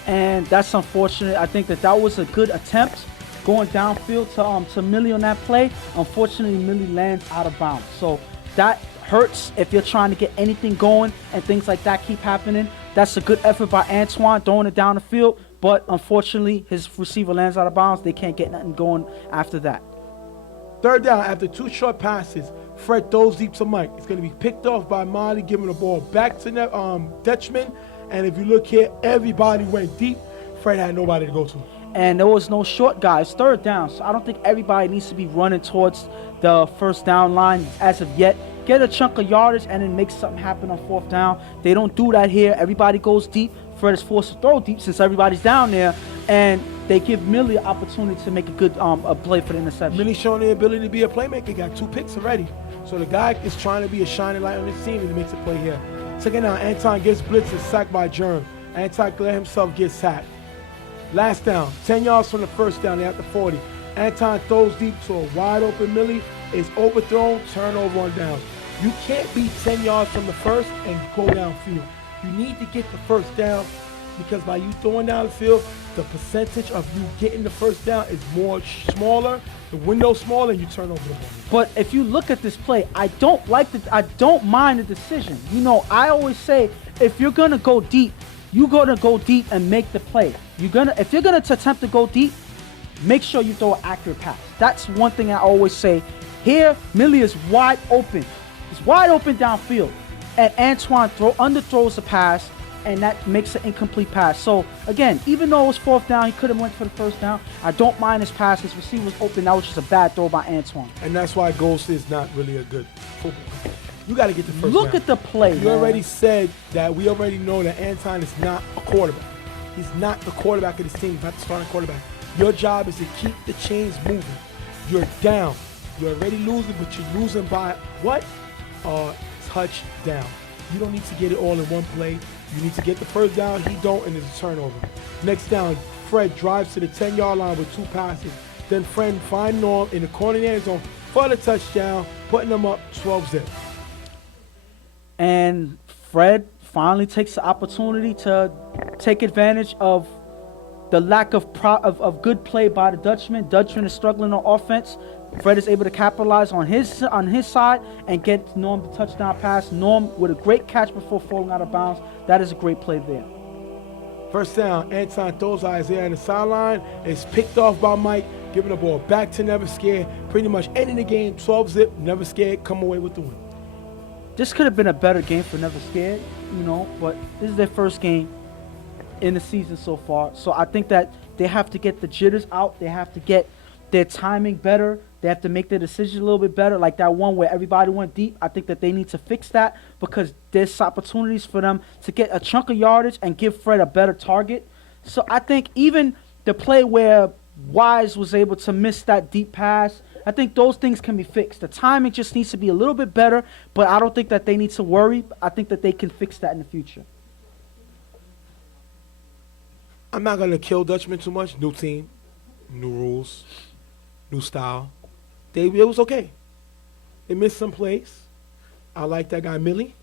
And that's unfortunate. I think that was a good attempt going downfield to Millie on that play. Unfortunately, Millie lands out of bounds. So that hurts if you're trying to get anything going and things like that keep happening. That's a good effort by Antoine throwing it down the field, but unfortunately his receiver lands out of bounds. They can't get nothing going after that. Third down, after 2 short passes, Fred throws deep to Mike. It's going to be picked off by Molly, giving the ball back to Dutchman. And if you look here, everybody went deep. Fred had nobody to go to. And there was no short guys. Third down, so I don't think everybody needs to be running towards the first down line as of yet. Get a chunk of yardage and then make something happen on fourth down. They don't do that here. Everybody goes deep. Fred is forced to throw deep since everybody's down there, and they give Millie an opportunity to make a good a play for the interception. Millie's showing the ability to be a playmaker. Got 2 picks already. So the guy is trying to be a shining light on his team, and he makes a play here. Second down, Anton gets blitzed and sacked by Germ. Anton let himself get sacked. Last down, 10 yards from the first down, they're at the 40. Anton throws deep to a wide open Millie, is overthrown, turnover on downs. You can't be 10 yards from the first and go downfield. You need to get the first down, because by you throwing down the field, the percentage of you getting the first down is smaller. The window's smaller, and you turn over the ball. But if you look at this play, I don't mind the decision. You know, I always say if you're gonna go deep, you're gonna go deep and make the play. If you're gonna attempt to go deep, make sure you throw an accurate pass. That's one thing I always say. Here, Millie is wide open. He's wide open downfield, and Antoine underthrows the pass, and that makes an incomplete pass. So again, even though it was fourth down, he could have went for the first down. I don't mind his pass. His receiver was open. That was just a bad throw by Antoine. And that's why Ghost is not really a good football coach. You got to get the first Look down. at the play. You already said that we already know that Anton is not a quarterback. He's not the quarterback of this team. He's not the starting quarterback. Your job is to keep the chains moving. You're down. You're already losing, but you're losing by what? Touchdown. You don't need to get it all in one play. You need to get the first down. He don't, and it's a turnover. Next down, Fred drives to the 10-yard line with 2 passes. Then Fred finds Norm in the corner of the end zone for the touchdown, putting them up 12-zip. And Fred finally takes the opportunity to take advantage of the lack of good play by the Dutchman. Dutchman is struggling on offense. Fred is able to capitalize on his side and get Norm the touchdown pass. Norm with a great catch before falling out of bounds. That is a great play there. First down, Anton throws Isaiah on the sideline. It's picked off by Mike, giving the ball back to Never Scared. Pretty much ending the game, 12-zip, Never Scared, come away with the win. This could have been a better game for Never Scared, but this is their first game in the season so far. So I think that they have to get the jitters out. They have to get their timing better. They have to make their decisions a little bit better. Like that one where everybody went deep. I think that they need to fix that, because there's opportunities for them to get a chunk of yardage and give Fred a better target. So I think even the play where Wise was able to miss that deep pass, I think those things can be fixed. The timing just needs to be a little bit better, but I don't think that they need to worry. I think that they can fix that in the future. I'm not going to kill Dutchman too much. New team, new rules, new style. It was okay. They missed some plays. I like that guy Millie,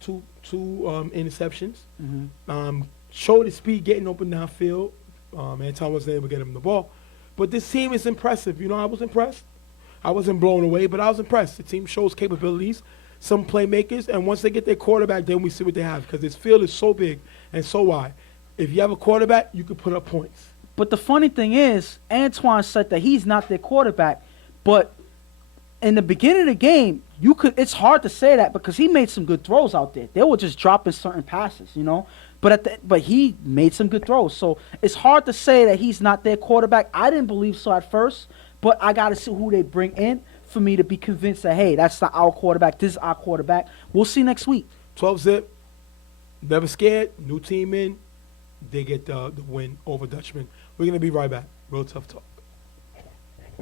two interceptions. Mm-hmm. Showed his speed getting open downfield. Anton wasn't able to get him the ball. But this team is impressive. I was impressed. I wasn't blown away, but I was impressed. The team shows capabilities, some playmakers, and once they get their quarterback, then we see what they have, because this field is so big and so wide. If you have a quarterback, you can put up points. But the funny thing is, Antoine said that he's not their quarterback. But in the beginning of the game, it's hard to say that, because he made some good throws out there. They were just dropping certain passes, But he made some good throws. So it's hard to say that he's not their quarterback. I didn't believe so at first, but I got to see who they bring in for me to be convinced that, hey, that's not our quarterback. This is our quarterback. We'll see next week. 12-zip, Never Scared, new team in. They get the win over Dutchman. We're going to be right back. Real Tough Talk.